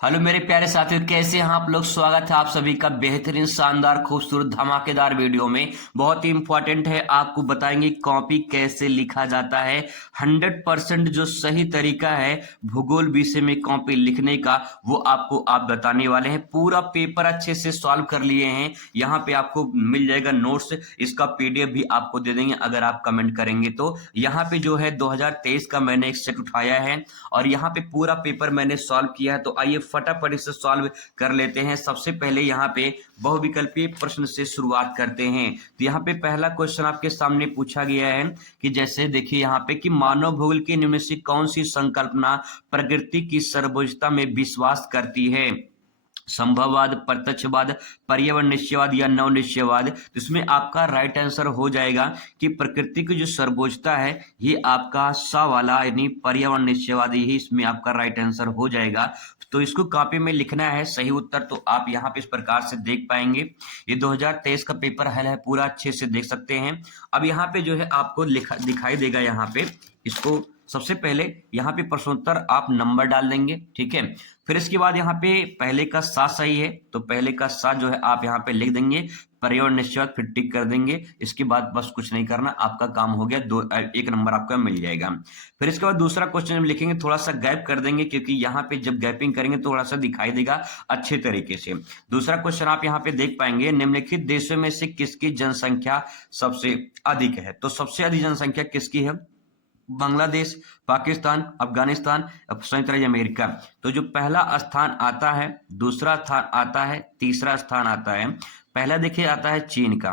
Hello मेरे प्यारे साथियों, कैसे हैं आप लोग। स्वागत है आप सभी का बेहतरीन शानदार खूबसूरत धमाकेदार वीडियो में। बहुत ही इंपॉर्टेंट है, आपको बताएंगे कॉपी कैसे लिखा जाता है। 100% जो सही तरीका है भूगोल विषय में कॉपी लिखने का वो आपको आप बताने वाले हैं। पूरा पेपर अच्छे से सॉल्व कर लिए हैं। यहाँ पे आपको मिल जाएगा नोट्स, इसका पीडीएफ भी आपको दे देंगे अगर आप कमेंट करेंगे तो। यहाँ पे जो है 2023 का मैंने एक सेट उठाया है और यहाँ पे पूरा पेपर मैंने सॉल्व किया है। तो आइए फटाफट इसे सॉल्व कर लेते हैं। सबसे पहले यहाँ पे बहुविकल्पीय प्रश्न से शुरुआत करते हैं। तो यहाँ पे पहला क्वेश्चन आपके सामने पूछा गया है कि जैसे देखिए यहाँ पे कि मानव भूगोल की निम्न में से कौन सी संकल्पना प्रकृति की सर्वोच्चता में विश्वास करती है। संभववाद, प्रत्यक्षवाद, पर्यावरण निश्चयवाद या नव निश्चयवाद। तो इसमें आपका राइट आंसर हो जाएगा कि प्रकृति की जो सर्वोच्चता है ये आपका सा वाला यानी पर्यावरण निश्चयवाद ही इसमें आपका राइट आंसर हो जाएगा। तो इसको कॉपी में लिखना है सही उत्तर। तो आप यहाँ पे इस प्रकार से देख पाएंगे, ये 2023 का पेपर हल है, पूरा अच्छे से देख सकते हैं। अब यहाँ पे जो है आपको दिखाई देगा यहाँ पे, इसको सबसे पहले यहाँ पे प्रश्नोत्तर आप नंबर डाल देंगे, ठीक है। फिर इसके बाद यहाँ पे पहले का साथ सही है तो पहले का साथ जो है आप यहाँ पे लिख देंगे, पर्यावरण निश्चयवाद, फिर टिक कर देंगे। इसके बाद बस कुछ नहीं करना, आपका काम हो गया, एक नंबर आपका मिल जाएगा। फिर इसके बाद दूसरा क्वेश्चन लिखेंगे, थोड़ा सा गैप कर देंगे क्योंकि यहाँ पे जब गैपिंग करेंगे थोड़ा सा दिखाई देगा अच्छे तरीके से। दूसरा क्वेश्चन आप यहाँ पे देख पाएंगे, निम्नलिखित देशों में से किसकी जनसंख्या सबसे अधिक है। तो सबसे अधिक जनसंख्या किसकी है? बांग्लादेश, पाकिस्तान, अफगानिस्तान, संयुक्त राज्य अमेरिका। तो जो पहला स्थान आता है, दूसरा स्थान आता है, तीसरा स्थान आता है। पहला देखिए आता है चीन का,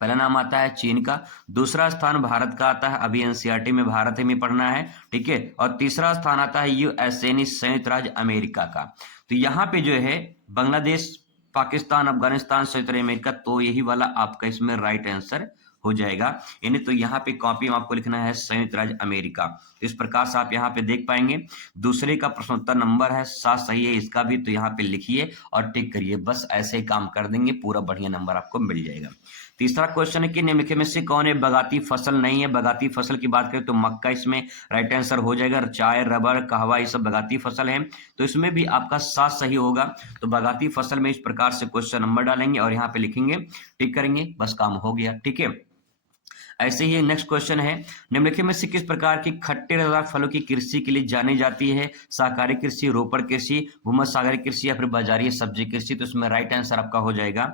पहला नाम आता है चीन का। दूसरा स्थान भारत का आता है, अभी एनसीईआरटी में भारत में पढ़ना है, ठीक है। और तीसरा स्थान आता है यूएसए यानी संयुक्त राज्य अमेरिका का। तो यहाँ पे जो है बांग्लादेश, पाकिस्तान, अफगानिस्तान, संयुक्त राज्य अमेरिका, तो यही वाला आपका इसमें राइट आंसर हो जाएगा। यानी तो यहाँ पे कॉपी में आपको लिखना है संयुक्त राज्य अमेरिका। इस प्रकार से आप यहाँ पे देख पाएंगे। दूसरे का प्रश्नोत्तर नंबर है 7 सही है, इसका भी तो यहाँ पे लिखिए और टिक करिए, बस ऐसे ही काम कर देंगे, पूरा बढ़िया नंबर आपको मिल जाएगा। तीसरा क्वेश्चन है कि निम्नलिखित में से कौन है बगाती फसल नहीं है। बगाती फसल की बात करें तो मक्का इसमें राइट आंसर हो जाएगा। चाय, रबर, कहवा, ये सब बगाती फसल है, तो इसमें भी आपका 7 सही होगा। तो बगाती फसल में इस प्रकार से क्वेश्चन नंबर डालेंगे और यहाँ पे लिखेंगे, टिक करेंगे, बस काम हो गया, ठीक है। ऐसे ही नेक्स्ट क्वेश्चन है, निम्नलिखित में से किस प्रकार की खट्टे रसदार फलों की कृषि के लिए जानी जाती है। शाकाहारी कृषि, रोपड़ कृषि, भूमध्य सागरीय कृषि या फिर बाजारी सब्जी कृषि। तो इसमें राइट आंसर आपका हो जाएगा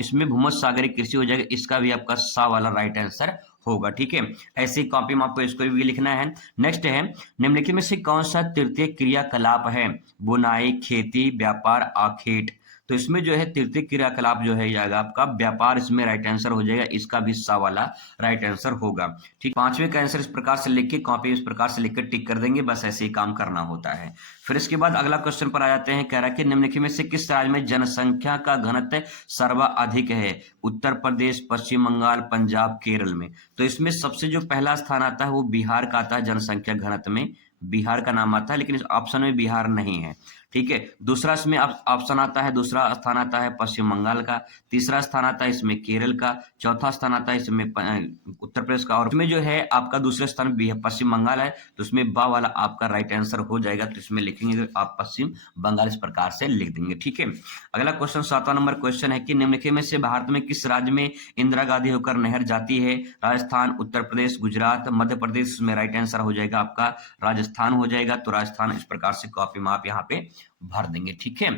इसमें भूमध्य सागरीय कृषि हो जाएगा, इसका भी आपका सा वाला राइट आंसर होगा, ठीक है। ऐसी कॉपी में आपको इसको भी लिखना है। नेक्स्ट है, निम्नलिखित में से कौन सा तृतीय क्रियाकलाप है। बुनाई, खेती, व्यापार, आखेट। तो इसमें जो है तृतीय क्रियाकलाप जो है जाएगा आपका व्यापार, इसमें राइट आंसर हो जाएगा, इसका भी सा वाला राइट आंसर होगा, ठीक। पांचवें का आंसर इस प्रकार से लिख के कॉपी इस प्रकार से लिखकर टिक कर देंगे, बस ऐसे ही काम करना होता है। फिर इसके बाद अगला क्वेश्चन पर आ जाते हैं। कह रहा है कि निम्नलिखित में से किस राज्य में जनसंख्या का घनत्व सर्वाधिक है। उत्तर प्रदेश, पश्चिम बंगाल, पंजाब, केरल में। तो इसमें सबसे जो पहला स्थान आता है वो बिहार का आता है जनसंख्या घनत्व में, बिहार का नाम आता है, लेकिन इस ऑप्शन में बिहार नहीं है, ठीक है। दूसरा इसमें ऑप्शन आता है, दूसरा स्थान आता है पश्चिम बंगाल का, तीसरा स्थान आता है इसमें केरल का, चौथा स्थान आता है इसमें उत्तर प्रदेश का, और इसमें जो है आपका दूसरा स्थान पश्चिम बंगाल है, तो इसमें बा वाला आपका राइट आंसर हो जाएगा। तो इसमें लिखेंगे आप पश्चिम बंगाल, इस प्रकार से लिख देंगे, ठीक है। अगला क्वेश्चन 7वां नंबर क्वेश्चन है कि निम्नलिखित में से भारत में किस राज्य में इंदिरा गांधी होकर नहर जाती है। राजस्थान, उत्तर प्रदेश, गुजरात, मध्य प्रदेश। इसमें राइट आंसर हो जाएगा आपका राजस्थान हो जाएगा। तो राजस्थान इस प्रकार से कॉपी में आप यहाँ पे भर देंगे, ठीक है।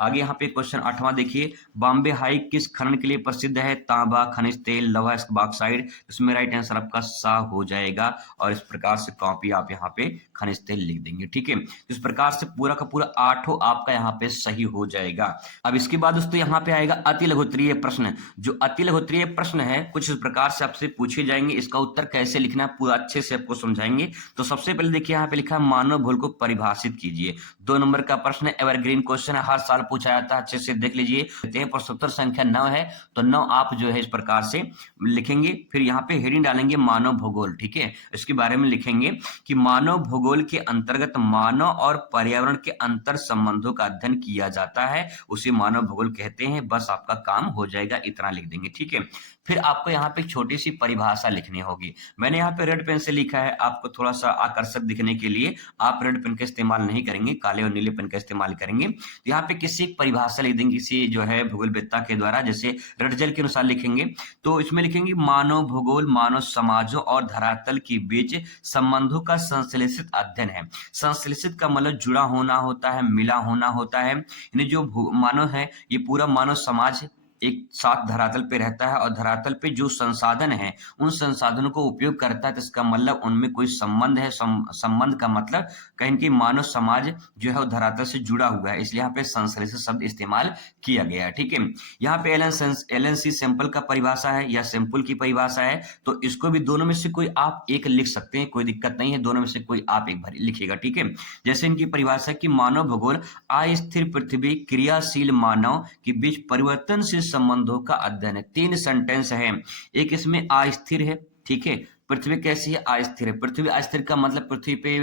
आगे यहाँ पे क्वेश्चन 8वां देखिए, बॉम्बे हाई किस खनन के लिए प्रसिद्ध है। तांबा, खनिज तेल, लौह बॉक्साइड। इसमें राइट आंसर आपका सा हो जाएगा और इस प्रकार से कॉपी आप यहाँ पे खनिज तेल लिख देंगे, ठीक है। इस प्रकार से पूरा का पूरा 8 आपका यहाँ पे सही हो जाएगा। अब इसके बाद दोस्तों यहाँ पे आएगा अति लघुत्तरीय प्रश्न। जो अति लघुत्तरीय प्रश्न है कुछ इस प्रकार से आपसे पूछे जाएंगे, इसका उत्तर कैसे लिखना है पूरा अच्छे से आपको समझाएंगे। तो सबसे पहले देखिए यहाँ पे लिखा है मानव भूगोल को परिभाषित कीजिए। 2 नंबर का प्रश्न एवरग्रीन क्वेश्चन है, हर साल पूछा जाता है, अच्छे से देख लीजिए। प्रश्नोत्तर संख्या 9 है, तो 9 आप जो है इस प्रकार से लिखेंगे। फिर यहाँ पे हेडिंग डालेंगे मानव भूगोल, ठीक है। इसके बारे में लिखेंगे कि मानव भूगोल के अंतर्गत मानव और पर्यावरण के अंतर संबंधों का अध्ययन किया जाता है, उसे मानव भूगोल कहते हैं। बस आपका काम हो जाएगा, इतना लिख देंगे, ठीक है। फिर आपको यहाँ पे छोटी सी परिभाषा लिखनी होगी। मैंने यहाँ पे रेड पेन से लिखा है, आपको थोड़ा सा आकर्षक दिखने के के लिए आप रेड पेन का इस्तेमाल नहीं करेंगे, काले और नीले पेन का इस्तेमाल करेंगे। तो यहाँ पे किसी एक परिभाषा लिख देंगे किसी जो है भूगोलवेत्ता के द्वारा, जैसे रटजल के अनुसार लिखेंगे तो इसमें लिखेंगे मानव भूगोल मानव समाजों और धरातल के बीच संबंधों का संश्लेषित अध्ययन है। संश्लेषित का मतलब जुड़ा होना होता है, मिला होना होता है। यानी जो मानव है ये पूरा मानव समाज एक साथ धरातल पे रहता है और धरातल पे जो संसाधन है उन संसाधनों को उपयोग करता है, तो इसका मतलब उनमें कोई संबंध है। संबंध का मतलब कहीं कि मानव समाज जो है वो धरातल से जुड़ा हुआ है, इसलिए यहाँ पे संश्लेषित शब्द इस्तेमाल किया गया है। ठीक है, यहाँ पे एलएनसी सैंपल का परिभाषा है या सैंपल की परिभाषा है, तो इसको भी दोनों में से कोई आप एक लिख सकते हैं, कोई दिक्कत नहीं है, दोनों में से कोई आप एक भरी लिखिएगा। ठीक है, जैसे इनकी परिभाषा कि मानव भूगोल अस्थिर पृथ्वी क्रियाशील मानव के बीच परिवर्तनशील संबंधों का अध्ययन है। 3 सेंटेंस है, एक इसमें अस्थिर है। ठीक है, पृथ्वी कैसी है? अस्थिर है। पृथ्वी अस्थिर का मतलब पृथ्वी पे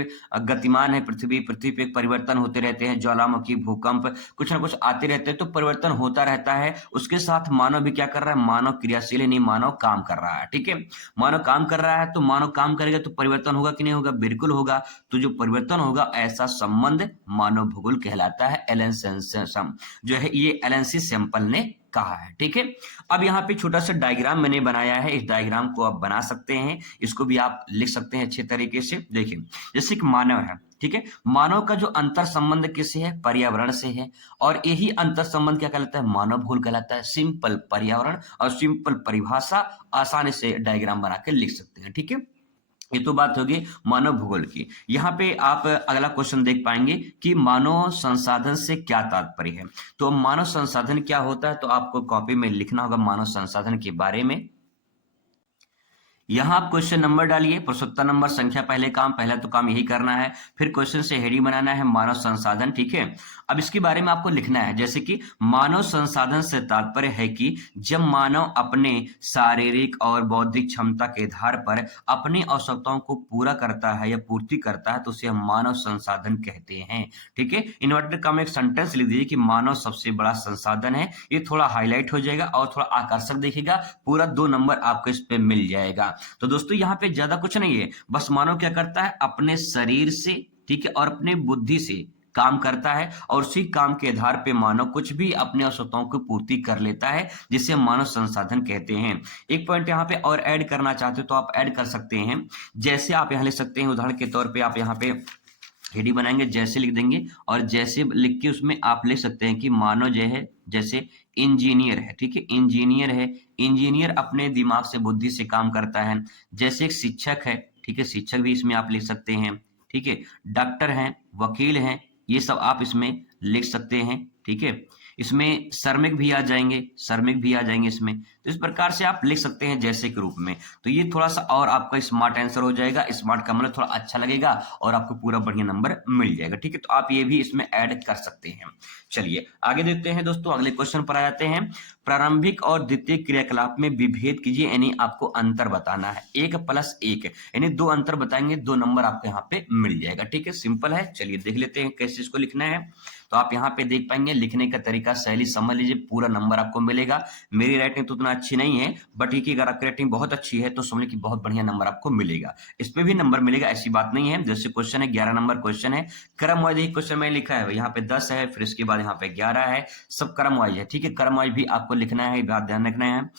गतिमान है, पृथ्वी पे परिवर्तन होते रहते हैं, ज्वालामुखी भूकंप कुछ ना कुछ आते रहते हैं, तो परिवर्तन होता रहता है। उसके साथ मानव भी क्या कर रहा है? मानव क्रियाशील है, नहीं मानव काम कर रहा है। ठीक है, मानव काम कर रहा है तो मानव काम करेगा तो परिवर्तन होगा कि नहीं होगा? बिल्कुल होगा। तो जो परिवर्तन होगा ऐसा संबंध मानव भूगोल कहलाता है। जो है ये एलएनसी सैंपल ने कहा है। ठीक है, अब यहाँ पे छोटा सा डायग्राम मैंने बनाया है, इस डायग्राम को आप बना सकते हैं, इसको भी आप लिख सकते हैं अच्छे तरीके से। देखिए जैसे कि मानव है, ठीक है, मानव का जो अंतर संबंध किससे है? पर्यावरण से है, और यही अंतर संबंध क्या कहलाता है? मानव भूगोल कहलाता है। सिंपल पर्यावरण और सिंपल परिभाषा आसानी से डायग्राम बना के लिख सकते हैं। ठीक है, ये तो बात होगी मानव भूगोल की। यहाँ पे आप अगला क्वेश्चन देख पाएंगे कि मानव संसाधन से क्या तात्पर्य है। तो मानव संसाधन क्या होता है, तो आपको कॉपी में लिखना होगा मानव संसाधन के बारे में। यहाँ आप क्वेश्चन नंबर डालिए, प्रश्नोत्तर नंबर, संख्या, पहला तो काम यही करना है। फिर क्वेश्चन से हेडिंग बनाना है मानव संसाधन। ठीक है, अब इसके बारे में आपको लिखना है, जैसे कि मानव संसाधन से तात्पर्य है कि जब मानव अपने शारीरिक और बौद्धिक क्षमता के आधार पर अपनी आवश्यकताओं को पूरा करता है या पूर्ति करता है तो उसे हम मानव संसाधन कहते हैं। ठीक है, इन्वर्टेड कॉमा एक सेंटेंस लिख दीजिए कि मानव सबसे बड़ा संसाधन है। ये थोड़ा हाईलाइट हो जाएगा और थोड़ा आकर्षक दिखेगा, पूरा 2 नंबर आपको इस पे मिल जाएगा। तो दोस्तों यहाँ पे ज्यादा कुछ नहीं है, बस मानव क्या करता है? अपने शरीर से, ठीक है, और अपने बुद्धि से काम करता है, और उसी काम के आधार पे मानव कुछ भी अपने आवश्यकताओं की पूर्ति कर लेता है, जिसे हम मानव संसाधन कहते हैं। एक पॉइंट यहाँ पे और ऐड करना चाहते हो तो आप ऐड कर सकते हैं, जैसे आप यहाँ लिख सकते हैं, उदाहरण के तौर पे आप यहाँ पे हेडिंग बनाएंगे, जैसे लिख देंगे, और जैसे लिख के उसमें आप लिख सकते हैं कि मानव जो है जैसे इंजीनियर है। ठीक है, इंजीनियर है, इंजीनियर अपने दिमाग से, बुद्धि से काम करता है। जैसे एक शिक्षक है, ठीक है, शिक्षक भी इसमें आप लिख सकते हैं। ठीक है, डॉक्टर हैं, वकील हैं, ये सब आप इसमें लिख सकते हैं। ठीक है, इसमें श्रमिक भी आ जाएंगे, इसमें। तो इस प्रकार से आप लिख सकते हैं जैसे के रूप में। तो ये थोड़ा सा और आपका स्मार्ट आंसर हो जाएगा, स्मार्ट का मतलब थोड़ा अच्छा लगेगा और आपको पूरा बढ़िया नंबर मिल जाएगा। ठीक है, तो आप ये भी इसमें ऐड कर सकते हैं। चलिए आगे देखते हैं दोस्तों, अगले क्वेश्चन पर आ जाते हैं। प्रारंभिक और द्वितीय क्रियाकलाप में विभेद कीजिए, यानी आपको अंतर बताना है। 1+1 यानी 2 अंतर बताएंगे, 2 नंबर आपको यहाँ पे मिल जाएगा। ठीक है, सिंपल है। चलिए देख लेते हैं कैसे इसको लिखना है। तो आप यहाँ पे देख पाएंगे, लिखने का तरीका, शैली समझ लीजिए, पूरा नंबर आपको मिलेगा। मेरी राइटिंग तो उतना अच्छी नहीं है, बट ये अगर आपकी राइटिंग बहुत अच्छी है तो समझ कि बहुत बढ़िया नंबर आपको मिलेगा। इस पे भी नंबर मिलेगा, ऐसी बात नहीं है। जैसे क्वेश्चन है 11 नंबर क्वेश्चन है, क्रम वाइज ही क्वेश्चन में लिखा है, यहाँ पे 10 है, फिर इसके बाद यहाँ पे 11 है, सब क्रम वाइज है। ठीक है, क्रम वाइज भी आपको लिखना है, बात ध्यान रखना है।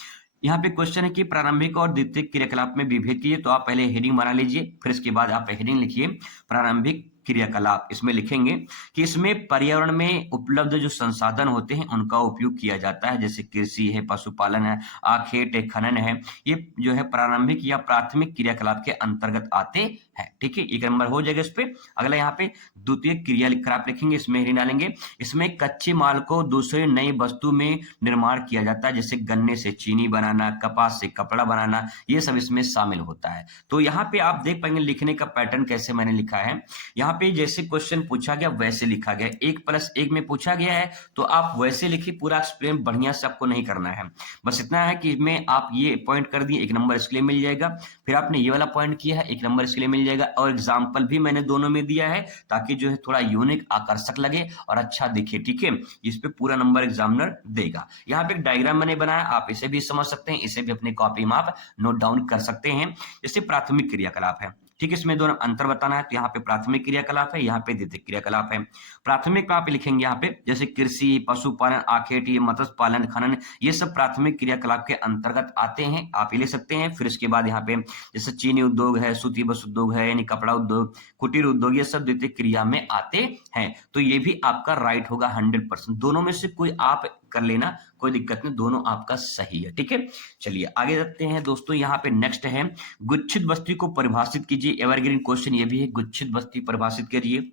यहाँ पे क्वेश्चन है कि प्रारंभिक और द्वितीय क्रियाकलाप में विभेद कीजिए, तो आप पहले हेडिंग बना लीजिए, फिर इसके बाद आप हेडिंग लिखिए प्रारंभिक क्रियाकलाप। इसमें लिखेंगे कि इसमें पर्यावरण में उपलब्ध जो संसाधन होते हैं उनका उपयोग किया जाता है, जैसे कृषि है, पशुपालन है, आखेट है, खनन है, ये जो है प्रारंभिक या प्राथमिक क्रियाकलाप के अंतर्गत आते हैं। ठीक है, एक नंबर हो जाएगा इस पे। अगला यहाँ पे द्वितीय क्रियाकलाप लिखेंगे, इसमें हेडिंग डालेंगे, इसमें कच्चे माल को दूसरे नई वस्तु में निर्माण किया जाता है, जैसे गन्ने से चीनी बनाना, कपास से कपड़ा बनाना, ये सब इसमें शामिल होता है। तो यहाँ पे आप देख पाएंगे लिखने का पैटर्न कैसे मैंने लिखा है। यहाँ पे जैसे क्वेश्चन पूछा गया वैसे लिखा गया, 1+1 में पूछा गया है तो आप वैसे लिखिए, पूरा एक्सप्लेन बढ़िया से आपको नहीं करना है, बस इतना है कि इसमें आप ये पॉइंट कर दिए, 1 नंबर इसके लिए मिल जाएगा। फिर आपने ये वाला पॉइंट किया है, 1 नंबर इसके लिए मिल जाएगा। और एग्जाम्पल भी मैंने दोनों में दिया है ताकि जो है थोड़ा यूनिक, आकर्षक लगे और अच्छा दिखे। ठीक है, इस पे पूरा नंबर एग्जामिनर देगा। यहाँ पे एक डायग्राम मैंने बनाया, आप इसे भी समझ सकते हैं, इसे भी अपनी कॉपी में आप नोट डाउन कर सकते हैं। जैसे प्राथमिक क्रियाकलाप है, ठीक है, इसमें दोनों अंतर बताना है। तो यहाँ पे प्राथमिक क्रियाकलाप है, यहाँ पे द्वितीयक क्रियाकलाप है। प्राथमिक में आप लिखेंगे यहाँ पे जैसे कृषि, पशुपालन, आखेटी, मत्स्य पालन, खनन, ये सब प्राथमिक क्रियाकलाप के अंतर्गत आते हैं, आप ये ले सकते हैं। फिर इसके बाद यहाँ पे जैसे चीनी उद्योग है, सूती वस्त्र उद्योग है, यानी कपड़ा उद्योग, कुटीर उद्योग, ये सब द्वितीय क्रिया में आते हैं। तो ये भी आपका राइट होगा 100%। दोनों में से कोई आप कर लेना, कोई दिक्कत नहीं, दोनों आपका सही है। ठीक है, चलिए आगे जाते हैं दोस्तों। यहाँ पे नेक्स्ट है गुच्छित बस्ती को परिभाषित कीजिए। एवरग्रीन क्वेश्चन ये भी है, गुच्छित बस्ती परिभाषित करिए।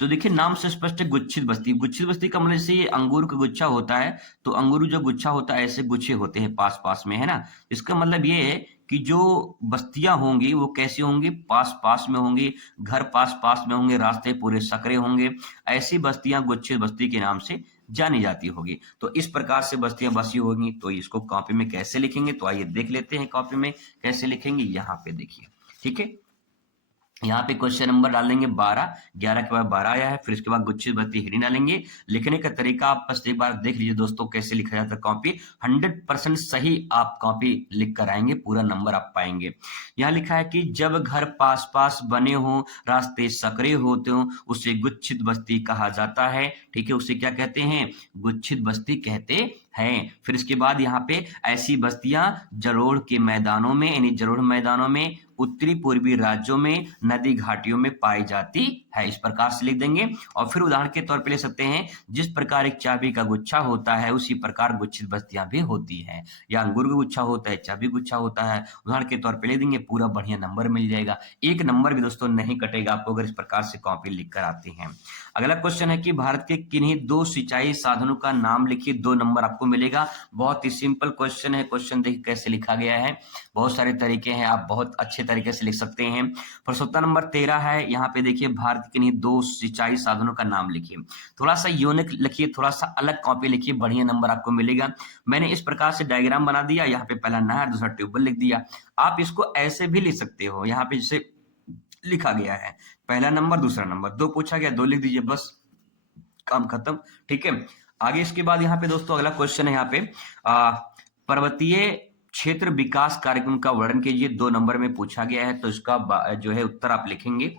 तो देखिए नाम से स्पष्ट है गुच्छित बस्ती। गुच्छित बस्ती का मतलब जैसे ये अंगूर का गुच्छा होता है, तो अंगूर जो गुच्छा होता है ऐसे गुच्छे होते हैं पास पास में, है ना। इसका मतलब ये है कि जो बस्तियां होंगी वो कैसी होंगी, पास पास में होंगी, घर पास पास में होंगे, रास्ते पूरे सकरे होंगे, ऐसी बस्तियां गुच्छित बस्ती के नाम से जानी जाती होगी। तो इस प्रकार से बस्तियां बसी होंगी। तो इसको कॉपी में कैसे लिखेंगे, तो आइए देख लेते हैं कॉपी में कैसे लिखेंगे। यहाँ पे देखिए, ठीक है, यहाँ पे क्वेश्चन नंबर डालेंगे 12, 11 के बाद 12 आया है, फिर इसके बाद गुच्छित बस्ती हेडिंग डालेंगे। लिखने का तरीका आप बस एक बार देख लीजिए दोस्तों कैसे लिखा जाता है कॉपी। 100% सही आप कॉपी लिख कर आएंगे, पूरा नंबर आप पाएंगे। यहाँ लिखा है कि जब घर पास पास बने हों, रास्ते सकरे होते हों, उसे गुच्छित बस्ती कहा जाता है। ठीक है, उसे क्या कहते हैं, गुच्छित बस्ती कहते हैं। फिर इसके बाद यहाँ पे ऐसी बस्तियां जलोढ़ के मैदानों में, यानी जलोढ़ मैदानों में, उत्तरी पूर्वी राज्यों में, नदी घाटियों में पाई जाती है। इस प्रकार से लिख देंगे। और फिर उदाहरण के तौर पे ले सकते हैं, जिस प्रकार एक चाबी का गुच्छा होता है उसी प्रकार गुच्छित बस्तियां भी होती हैं। या अंगूर का गुच्छा होता है, चाबी गुच्छा होता है, उदाहरण के तौर पे ले देंगे, पूरा बढ़िया नंबर मिल जाएगा। एक नंबर भी दोस्तों नहीं कटेगा आपको अगर इस प्रकार से कॉपी लिख कर आते हैं। अगला क्वेश्चन है कि भारत के किन्हीं 2 सिंचाई साधनों का नाम लिखिए, 2 नंबर आपको मिलेगा। बहुत ही सिंपल क्वेश्चन है। क्वेश्चन देखिए कैसे लिखा गया है, बहुत सारे तरीके हैं, आप बहुत अच्छे तरीके से लिख सकते हैं। प्रश्नोत्तर नंबर 13 है। यहाँ पे देखिए भारत के किन्हीं 2 सिंचाई साधनों का नाम लिखिए। थोड़ा सा यूनिक लिखिए, थोड़ा सा अलग कॉपी लिखिए, बढ़िया नंबर आपको मिलेगा। मैंने इस प्रकार से डायग्राम बना दिया, यहाँ पे पहला नहर, दूसरा ट्यूबवेल लिख दिया। आप इसको ऐसे भी लिख सकते हो, यहाँ पे जैसे लिखा गया है, पहला नंबर दूसरा नंबर, 2 पूछा गया 2 लिख दीजिए, बस काम खत्म। ठीक है, आगे इसके बाद यहाँ पे दोस्तों अगला क्वेश्चन है, यहाँ पे पर्वतीय क्षेत्र विकास कार्यक्रम का वर्णन कीजिए, 2 नंबर में पूछा गया है। तो इसका जो है उत्तर आप लिखेंगे,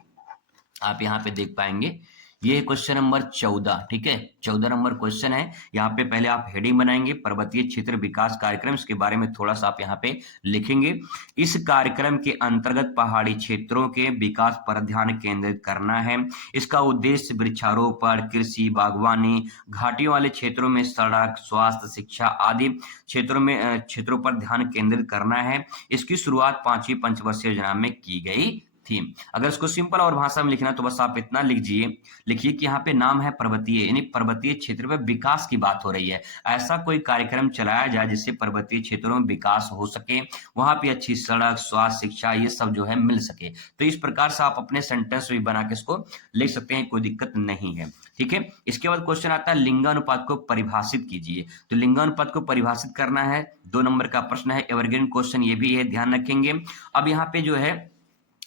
आप यहाँ पे देख पाएंगे। ये क्वेश्चन नंबर 14, ठीक है, 14 नंबर क्वेश्चन है। यहाँ पे पहले आप हेडिंग बनाएंगे, पर्वतीय क्षेत्र विकास कार्यक्रम, इसके बारे में थोड़ा सा आप यहाँ पे लिखेंगे। इस कार्यक्रम के अंतर्गत पहाड़ी क्षेत्रों के विकास पर ध्यान केंद्रित करना है। इसका उद्देश्य वृक्षारोपण, कृषि, बागवानी, घाटियों वाले क्षेत्रों में सड़क, स्वास्थ्य, शिक्षा आदि क्षेत्रों पर ध्यान केंद्रित करना है। इसकी शुरुआत 5वीं पंचवर्षीय योजना में की गई थी। अगर इसको सिंपल और भाषा में लिखना तो बस आप इतना लिखिए कि यहाँ पे नाम है पर्वतीय, यानी पर्वतीय क्षेत्र में विकास की बात हो रही है। ऐसा कोई कार्यक्रम चलाया जाए जिससे पर्वतीय क्षेत्रों में विकास हो सके, वहां पे अच्छी सड़क, स्वास्थ्य, शिक्षा, ये सब जो है मिल सके। तो इस प्रकार से आप अपने सेंटेंस भी बना के इसको लिख सकते हैं, कोई दिक्कत नहीं है। ठीक है, इसके बाद क्वेश्चन आता है लिंगानुपात को परिभाषित कीजिए। तो लिंगानुपात को परिभाषित करना है, 2 नंबर का प्रश्न है, एवरग्रीन क्वेश्चन ये भी है, ध्यान रखेंगे। अब यहाँ पे जो है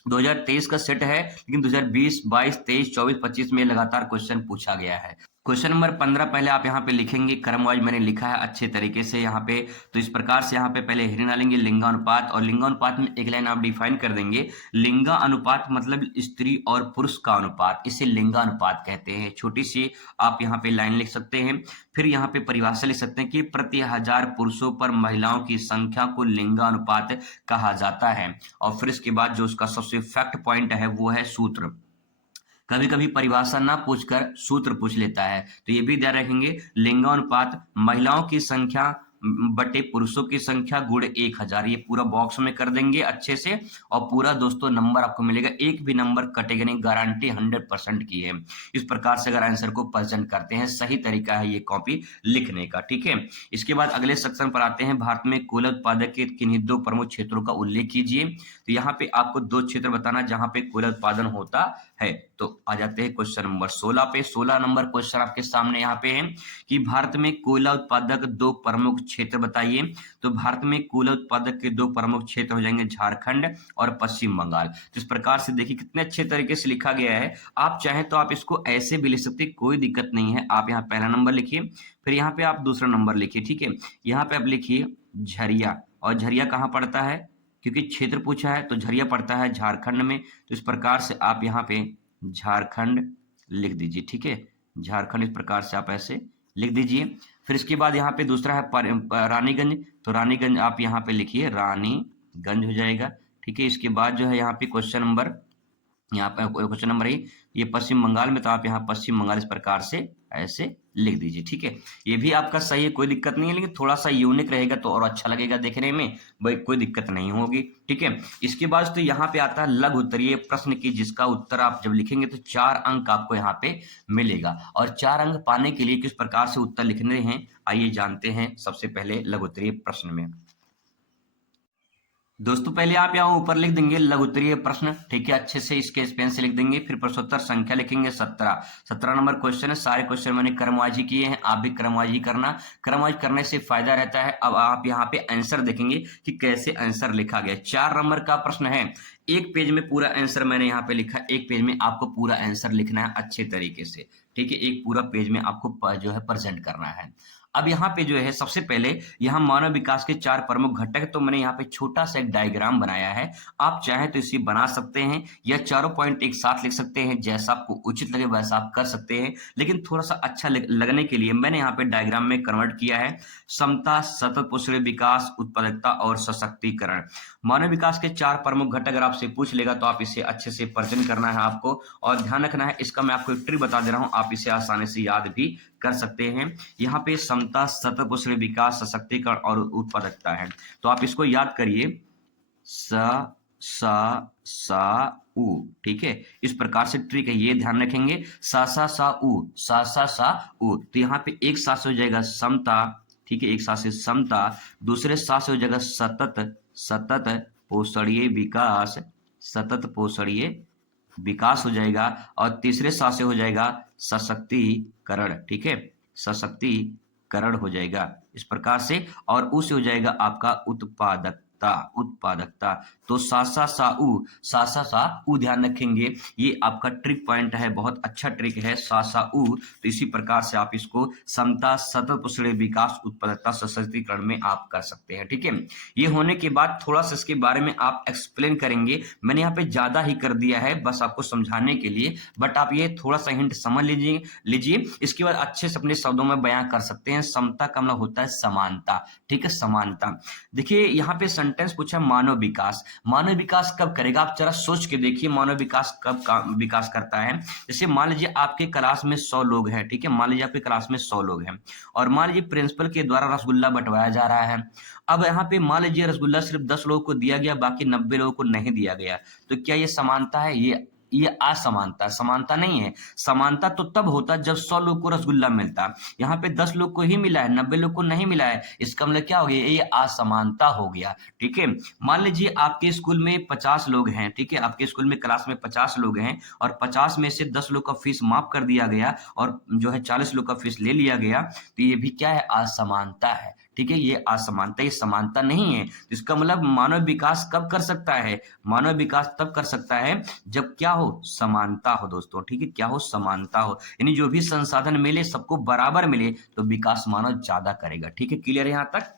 2023 का सेट है, लेकिन 2020, 22, 23, 24, 25 में लगातार क्वेश्चन पूछा गया है। क्वेश्चन नंबर 15 पहले आप यहाँ पे लिखेंगे, क्रम वाइज मैंने लिखा है अच्छे तरीके से यहाँ पे। तो इस प्रकार से यहाँ पे पहले हेडिंग डालेंगे लिंगानुपात, और लिंगानुपात में एक लाइन आप डिफाइन कर देंगे। लिंगानुपात मतलब स्त्री और पुरुष का अनुपात, इसे लिंगानुपात कहते हैं। छोटी सी आप यहाँ पे लाइन लिख सकते हैं। फिर यहाँ पे परिभाषा लिख सकते हैं कि प्रति 1000 पुरुषों पर महिलाओं की संख्या को लिंगानुपात कहा जाता है। और फिर इसके बाद जो उसका सबसे फैक्ट पॉइंट है वो है सूत्र। कभी कभी परिभाषा ना पूछकर सूत्र पूछ लेता है, तो ये भी ध्यान रखेंगे। लिंगानुपात महिलाओं की संख्या बटे पुरुषों की संख्या गुणे 1000, ये पूरा बॉक्स में कर देंगे अच्छे से, और पूरा दोस्तों नंबर आपको मिलेगा, एक भी नंबर कटेगा नहीं, गारंटी 100% की है। इस प्रकार से अगर आंसर को प्रेजेंट करते हैं, सही तरीका है ये कॉपी लिखने का। ठीक है, इसके बाद अगले सेक्शन पर आते हैं, भारत में कोयला उत्पादक के किन्हीं 2 प्रमुख क्षेत्रों का उल्लेख कीजिए। तो यहाँ पे आपको 2 क्षेत्र बताना जहां पे कोयला उत्पादन होता है। तो आ जाते हैं क्वेश्चन नंबर 16 पे। 16 नंबर क्वेश्चन आपके सामने यहाँ पे है कि भारत में कोयला उत्पादक 2 प्रमुख क्षेत्र बताइए। तो भारत में कोयला उत्पादक के 2 प्रमुख क्षेत्र हो जाएंगे झारखंड और पश्चिम बंगाल। तो इस प्रकार से देखिए कितने अच्छे तरीके से लिखा गया है। आप चाहें तो आप इसको ऐसे भी लिख सकते हैं, कोई दिक्कत नहीं है। आप यहाँ पहला नंबर लिखिए, फिर यहाँ पे आप दूसरा नंबर लिखिए। ठीक है, यहाँ पे आप लिखिए झरिया, और झरिया कहाँ पड़ता है, क्योंकि क्षेत्र पूछा है तो झरिया पड़ता है झारखंड में, तो इस प्रकार से आप यहाँ पे झारखंड लिख दीजिए। ठीक है, झारखंड इस प्रकार से आप ऐसे लिख दीजिए। फिर इसके बाद यहाँ पे दूसरा है रानीगंज, तो रानीगंज आप यहाँ पे लिखिए रानीगंज हो जाएगा। ठीक है, इसके बाद जो है यहाँ पे क्वेश्चन नंबर, यहाँ पे क्वेश्चन नंबर ये पश्चिम बंगाल में, तो आप यहाँ पश्चिम बंगाल इस प्रकार से ऐसे लिख दीजिए। ठीक है, ये भी आपका सही है, कोई दिक्कत नहीं है, लेकिन थोड़ा सा यूनिक रहेगा तो और अच्छा लगेगा देखने में, भाई कोई दिक्कत नहीं होगी। ठीक है, इसके बाद तो यहाँ पे आता है लघु उत्तरीय प्रश्न की, जिसका उत्तर आप जब लिखेंगे तो 4 अंक आपको यहाँ पे मिलेगा। और 4 अंक पाने के लिए किस प्रकार से उत्तर लिखने हैं, आइए जानते हैं सबसे पहले लघु उत्तरीय प्रश्न में। दोस्तों पहले आप यहाँ ऊपर लिख देंगे लघु उत्तरीय प्रश्न। ठीक है, अच्छे से स्केच पेन से लिख देंगे। फिर प्रश्नोत्तर संख्या लिखेंगे 17 नंबर क्वेश्चन है। सारे क्वेश्चन मैंने क्रमवाइज ही किए हैं, आप भी क्रमवाइज ही करना। क्रमवाइज करने से फायदा रहता है। अब आप यहाँ पे आंसर देखेंगे कि कैसे आंसर लिखा गया। 4 नंबर का प्रश्न है, एक पेज में पूरा आंसर मैंने यहाँ पे लिखा। एक पेज में आपको पूरा आंसर लिखना है अच्छे तरीके से। ठीक है, एक पूरा पेज में आपको जो है प्रेजेंट करना है। अब यहाँ पे जो है सबसे पहले यहाँ मानव विकास के 4 प्रमुख घटक, तो मैंने यहाँ पे छोटा सा एक डायग्राम बनाया है। आप चाहे तो इसे बना सकते हैं या चारों पॉइंट एक साथ लिख सकते हैं, जैसा आपको उचित लगे वैसा आप कर सकते हैं। लेकिन थोड़ा सा अच्छा लगने के लिए मैंने यहाँ पे डायग्राम में कन्वर्ट किया है। समता, सतत पोषण, विकास, उत्पादकता और सशक्तिकरण। मानव विकास के 4 प्रमुख घटक अगर आपसे पूछ लेगा तो आप इसे अच्छे से प्रेजेंट करना है आपको, और ध्यान रखना है। इसका मैं आपको एक ट्रिक बता दे रहा हूँ, आप इसे आसानी से याद भी कर सकते हैं। यहाँ पे समता, सतत पोषण, विकास, सशक्तिकरण और उत्पादकता है, तो आप इसको याद करिए सा उ। ठीक है, इस प्रकार से ट्रिक है, ये ध्यान रखेंगे। सा उ, तो यहाँ पे एक साथ से हो जाएगा समता। ठीक है, एक साथ से समता, दूसरे साथ से हो जाएगा सतत पोषणीय विकास, सतत पोषणीय विकास हो जाएगा, और तीसरे साथ से हो जाएगा सशक्तिकरण। ठीक है, सशक्तिकरण हो जाएगा इस प्रकार से, और उसे हो जाएगा आपका उत्पादकता। तो सा उ ध्यान रखेंगे, ये आपका ट्रिक पॉइंट है, बहुत अच्छा ट्रिक है सा उ। तो इसी प्रकार से आप इसको समता, सतत पोषण, विकास, उत्पादकता, सशक्तिकरण में आप कर सकते हैं। ठीक है, ये होने के बाद थोड़ा सा इसके बारे में आप एक्सप्लेन करेंगे। मैंने यहाँ पे ज्यादा ही कर दिया है बस आपको समझाने के लिए, बट आप ये थोड़ा सा हिंट समझ लीजिए। इसके बाद अच्छे से अपने शब्दों में बयां कर सकते हैं। समता का मतलब होता है समानता। ठीक है, समानता। देखिए यहाँ पे सेंटेंस पूछा मानव विकास, मानव विकास कब करेगा, आप जरा सोच के देखिए मानव विकास कब विकास करता है। जैसे मान लीजिए आपके क्लास में 100 लोग हैं। ठीक है, मान लीजिए आपके क्लास में 100 लोग हैं, और मान लीजिए प्रिंसिपल के द्वारा रसगुल्ला बंटवाया जा रहा है। अब यहाँ पे मान लीजिए रसगुल्ला सिर्फ 10 लोगों को दिया गया, बाकी 90 लोगों को नहीं दिया गया, तो क्या ये समानता है? ये असमानता, समानता नहीं है। समानता तो तब होता जब 100 लोग को रसगुल्ला मिलता, यहाँ पे 10 लोग को ही मिला है, 90 लोग को नहीं मिला है, इसका मतलब क्या हो गया? ये असमानता हो गया। ठीक है, मान लीजिए आपके स्कूल में 50 लोग हैं। ठीक है, आपके स्कूल में क्लास में 50 लोग हैं, और 50 में से 10 लोग का फीस माफ कर दिया गया, और जो है 40 लोग का फीस ले लिया गया, तो ये भी क्या है? असमानता है। ठीक है, ये असमानता, ये समानता नहीं है। इसका मतलब मानव विकास कब कर सकता है? मानव विकास तब कर सकता है जब क्या हो? समानता हो दोस्तों। ठीक है, क्या हो? समानता हो, यानी जो भी संसाधन मिले सबको बराबर मिले तो विकास मानव ज्यादा करेगा। ठीक है, क्लियर है यहाँ तक?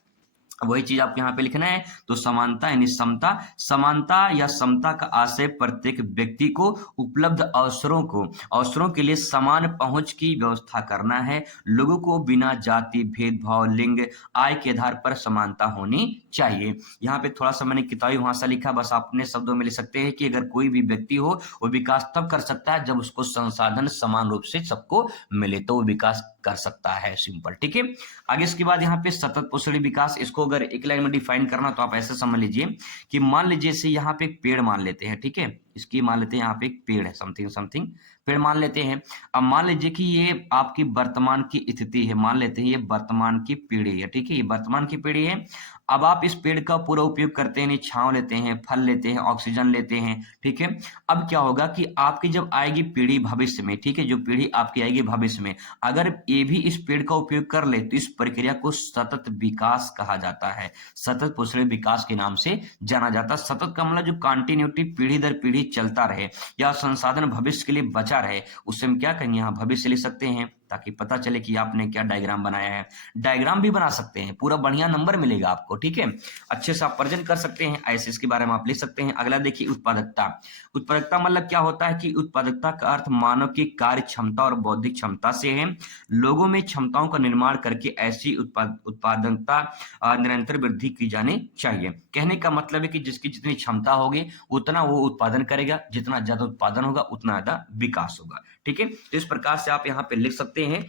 वही चीज आपको यहाँ पे लिखना है। तो समानता यानी समता, समानता या समता का आशय प्रत्येक व्यक्ति को उपलब्ध अवसरों के लिए समान पहुंच की व्यवस्था करना है। लोगों को बिना जाति, भेदभाव, लिंग, आय के आधार पर समानता होनी चाहिए। यहाँ पे थोड़ा सा मैंने किताबी भाषा लिखा, बस आप अपने शब्दों में लिख सकते हैं कि अगर कोई भी व्यक्ति हो वो विकास तब कर सकता है जब उसको संसाधन समान रूप से सबको मिले, तो वो विकास कर सकता है। सिंपल। ठीक है, आगे इसके बाद यहाँ पे सतत पोषणी विकास, इसको अगर एक लाइन में डिफाइन करना तो आप ऐसे समझ लीजिए कि मान लीजिए से यहाँ पे एक पेड़ मान लेते हैं। ठीक है, इसकी मान लेते हैं यहाँ पे एक पेड़ है, समथिंग पेड़ मान लेते हैं। अब मान लीजिए कि ये आपकी वर्तमान की स्थिति है, मान लेते हैं ये वर्तमान की पीढ़ी है। ठीक है, ये वर्तमान की पीढ़ी है। अब आप इस पेड़ का पूरा उपयोग करते हैं, छांव लेते हैं, फल लेते हैं, ऑक्सीजन लेते हैं। ठीक है, अब क्या होगा कि आपकी जब आएगी पीढ़ी भविष्य में, ठीक है, जो पीढ़ी आपकी आएगी भविष्य में, अगर ये भी इस पेड़ का उपयोग कर ले तो इस प्रक्रिया को सतत विकास कहा जाता है, सतत पोषण विकास के नाम से जाना जाता है। सतत का मतलब जो कंटिन्यूटी, पीढ़ी दर पीढ़ी चलता रहे या संसाधन भविष्य के लिए बचा रहे, उससे हम क्या कहेंगे? यहाँ भविष्य ले सकते हैं। ताकि पता चले कि आपने क्या डायग्राम बनाया है। डायग्राम भी बना सकते हैं, पूरा बढ़िया नंबर मिलेगा आपको, ठीक है। अच्छे से आप प्रेजेंट कर सकते हैं, ऐसे इसके बारे में आप लिख सकते हैं। अगला देखिए उत्पादकता। उत्पादकता मतलब क्या होता है कि उत्पादकता का अर्थ मानव की कार्य क्षमता और बौद्धिक क्षमता से है। लोगों में क्षमताओं का निर्माण करके ऐसी उत्पादकता निरंतर वृद्धि की जानी चाहिए। कहने का मतलब है कि जिसकी जितनी क्षमता होगी उतना वो उत्पादन करेगा, जितना ज्यादा उत्पादन होगा उतना ज्यादा विकास होगा, ठीक है। तो इस प्रकार से आप यहाँ पे लिख सकते हैं।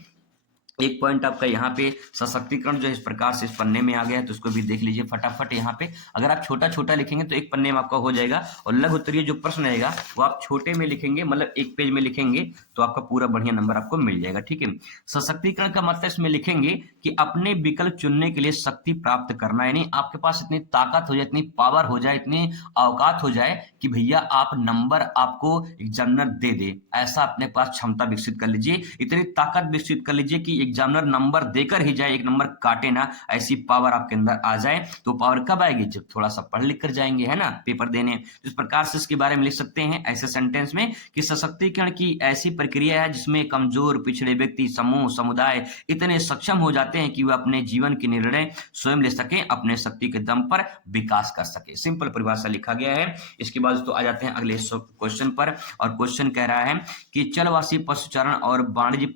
एक पॉइंट आपका यहाँ पे सशक्तिकरण जो है इस प्रकार से इस पन्ने में आ गया है, तो इसको भी देख लीजिए फटाफट। यहाँ पे अगर आप छोटा छोटा लिखेंगे तो एक पन्ने में आपका हो जाएगा, और लघु उत्तरीय जो प्रश्न रहेगा वो आप छोटे में लिखेंगे, मतलब एक पेज में लिखेंगे तो आपका पूरा बढ़िया नंबर आपको मिल जाएगा, ठीक है। सशक्तिकरण का मतलब इसमें लिखेंगे कि अपने विकल्प चुनने के लिए शक्ति प्राप्त करना, यानी आपके पास इतनी ताकत हो जाए, इतनी पावर हो जाए, इतनी औकात हो जाए कि भैया आप नंबर आपको एग्जामिनर दे दे, ऐसा अपने पास क्षमता विकसित कर लीजिए, इतनी ताकत विकसित कर लीजिए कि एग्जामिनर नंबर देकर ही जाए, एक नंबर काटे ना, ऐसी पावर आपके अंदर आ जाए। तो पावर कब आएगी? जब थोड़ा सा पढ़ लिख कर जाएंगे, है ना, पेपर देने। तो इस प्रकार से इसके बारे में लिख सकते हैं ऐसे सेंटेंस में कि सशक्तिकरण की ऐसी प्रक्रिया है जिसमें कमजोर पिछड़े व्यक्ति, समूह, समुदाय इतने सक्षम हो जाते हैं कि वे अपने जीवन के निर्णय स्वयं ले सके, अपने शक्ति के दम पर विकास कर सके। सिंपल परिभाषा लिखा गया है। इसके बाद तो आ जाते हैं अगले क्वेश्चन पर, और क्वेश्चन कह रहा है कि चलवासी पशुचारण और वाणिज्य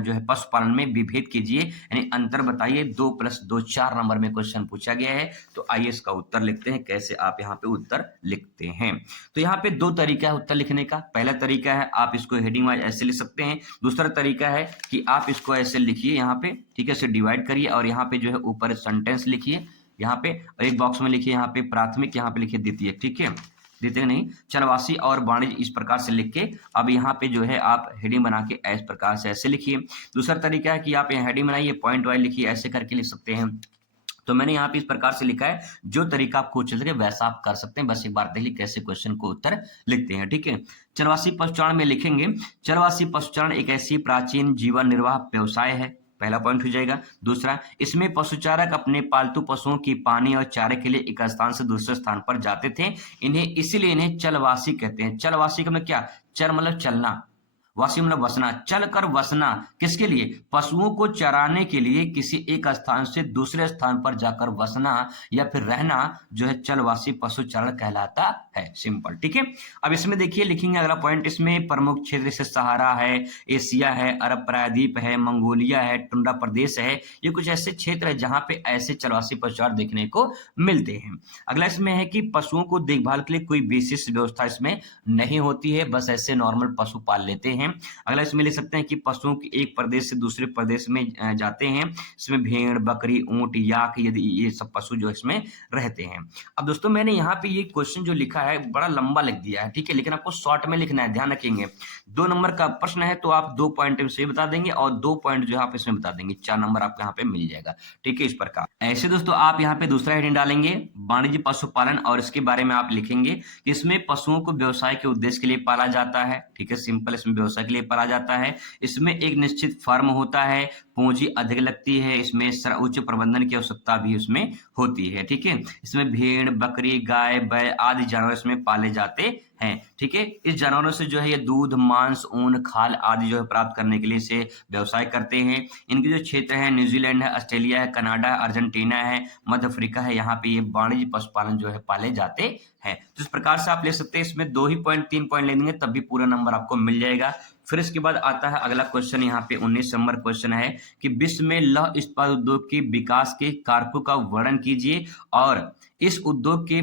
जो है पशुपालन में विभेद कीजिए, यानी अंतर बताइए। 2+2 4 नंबर में क्वेश्चन पूछा गया है। तो आइए इसका उत्तर लिखते हैं, कैसे आप यहाँ पे उत्तर लिखते हैं। तो यहाँ पे दो तरीका है उत्तर लिखने का। पहला तरीका है आप इसको हेडिंग वाइज ऐसे लिख सकते हैं। दूसरा तरीका है कि आप इसको ऐसे लिखिए यहाँ पे, ठीक है, इसे डिवाइड करिए और यहाँ पे जो है ऊपर सेंटेंस लिखिए, यहाँ पे एक बॉक्स में लिखिए, यहाँ पे प्राथमिक, यहाँ पे लिखिए द्वितीय, ठीक है, देते नहीं, चरवासी और वाणिज्य, इस प्रकार से लिख के अब यहाँ पे जो है आप हेडिंग बना के इस प्रकार से ऐसे लिखिए। दूसरा तरीका है कि आप यहाँ हेडिंग बनाइए, पॉइंट वाइज लिखिए, ऐसे करके लिख सकते हैं। तो मैंने यहाँ पे इस प्रकार से लिखा है, जो तरीका आपको उचित लगे वैसा आप कर सकते हैं। बस एक बार देख लीजिए कैसे क्वेश्चन को उत्तर लिखते हैं, ठीक है। चरवासी पशुचारण में लिखेंगे, चरवासी पशुचारण एक ऐसी प्राचीन जीवन निर्वाह व्यवसाय है, पहला पॉइंट हो जाएगा। दूसरा, इसमें पशुचारक अपने पालतू पशुओं की पानी और चारे के लिए एक स्थान से दूसरे स्थान पर जाते थे। इसीलिए इन्हें चलवासी कहते हैं। चलवासी का मतलब क्या? चल मतलब चलना, वासी मतलब वसना, चल कर वसना, किसके लिए? पशुओं को चराने के लिए किसी एक स्थान से दूसरे स्थान पर जाकर वसना या फिर रहना जो है चलवासी पशुचारण कहलाता है। सिंपल, ठीक है। अब इसमें देखिए लिखेंगे अगला पॉइंट, इसमें प्रमुख क्षेत्र जैसे सहारा है, एशिया है, अरब प्रायद्वीप है, मंगोलिया है, टुंड्रा प्रदेश है, ये कुछ ऐसे क्षेत्र है जहां पे ऐसे चलवासी पशुचारण देखने को मिलते हैं। अगला इसमें है कि पशुओं को देखभाल के लिए कोई विशेष व्यवस्था इसमें नहीं होती है, बस ऐसे नॉर्मल पशु पाल लेते हैं। अगला इसमें लिख सकते हैं कि पशुओं की एक प्रदेश से दूसरे प्रदेश में जाते हैं, इसमें भेड़, बकरी, ऊंट, याक, यदि ये सब पशु जो इसमें रहते हैं। अब दोस्तों मैंने यहाँ पे ये क्वेश्चन जो लिखा है बड़ा लंबा लिख दिया है, ठीक है, लेकिन आपको शॉर्ट में लिखना है, ध्यान रखेंगे। 2 नंबर का प्रश्न है तो आप 2 पॉइंट से बता देंगे और 2 पॉइंट जो है आप इसमें बता देंगे, 4 नंबर आपको यहाँ पे मिल जाएगा, ठीक है, इस प्रकार। ऐसे दोस्तों आप यहाँ पे दूसरा हेडिंग डालेंगे, वाणिज्य पशुपालन, और इसके बारे में आप लिखेंगे कि इसमें पशुओं को व्यवसाय के उद्देश्य के लिए पाला जाता है, ठीक है, सिंपल, इसमें व्यवसाय के लिए पाला जाता है। इसमें एक निश्चित फर्म होता है, पूंजी अधिक लगती है, इसमें उच्च प्रबंधन की आवश्यकता भी उसमें होती है, ठीक है। इसमें भेड़, बकरी, गाय, बैल आदि जानवर इसमें पाले जाते हैं, ठीक है। इस जानवरों से जो है ये दूध, मांस, ऊन, खाल आदि जो है प्राप्त करने के लिए इसे व्यवसाय करते हैं। इनके जो क्षेत्र है न्यूजीलैंड है, ऑस्ट्रेलिया है, कनाडा, अर्जेंटीना है, मध्य अफ्रीका है, यहाँ पे ये वाणिज्य पशुपालन जो है पाले जाते हैं। तो इस प्रकार से आप ले सकते हैं, इसमें 2 ही पॉइंट 3 पॉइंट ले लेंगे तब भी पूरा नंबर आपको मिल जाएगा। फिर इसके बाद आता है अगला क्वेश्चन, यहाँ पे 19 नंबर क्वेश्चन है कि विश्व में लौह इस्पात उद्योग के विकास के कारकों का वर्णन कीजिए और इस उद्योग के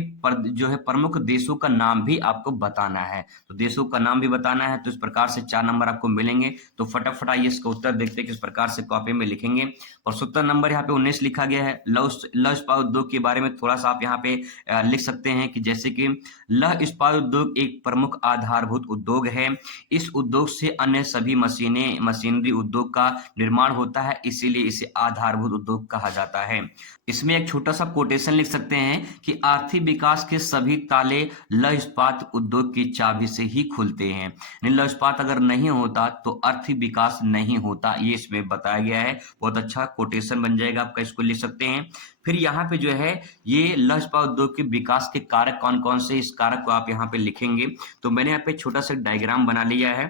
जो है प्रमुख देशों का नाम भी आपको बताना है। तो देशों का नाम भी बताना है, तो इस प्रकार से 4 नंबर आपको मिलेंगे। तो फटाफट आइए इसका उत्तर देखते हैं किस प्रकार से कॉपी में लिखेंगे। और 70 नंबर यहाँ पे 19 लिखा गया है। लौह इस्पात उद्योग के बारे में थोड़ा सा आप यहाँ पे लिख सकते हैं कि जैसे कि लौह इस्पात उद्योग एक प्रमुख आधारभूत उद्योग है। इस उद्योग से अन्य सभी मशीनरी उद्योग का निर्माण होता है, इसीलिए इसे आधारभूत उद्योग कहा जाता है। इसमें एक छोटा सा कोटेशन लिख सकते हैं कि आर्थिक विकास के सभी ताले लौह इस्पात उद्योग की चाबी से ही खुलते हैं। लौह इस्पात अगर नहीं होता तो आर्थिक विकास नहीं होता, ये इसमें बताया गया है। बहुत अच्छा कोटेशन बन जाएगा आपका, इसको लिख सकते हैं। फिर यहाँ पे जो है ये लौह इस्पात उद्योग के विकास के कारक कौन कौन से, इस कारक को आप यहाँ पे लिखेंगे। तो मैंने यहाँ पे छोटा सा डायग्राम बना लिया है,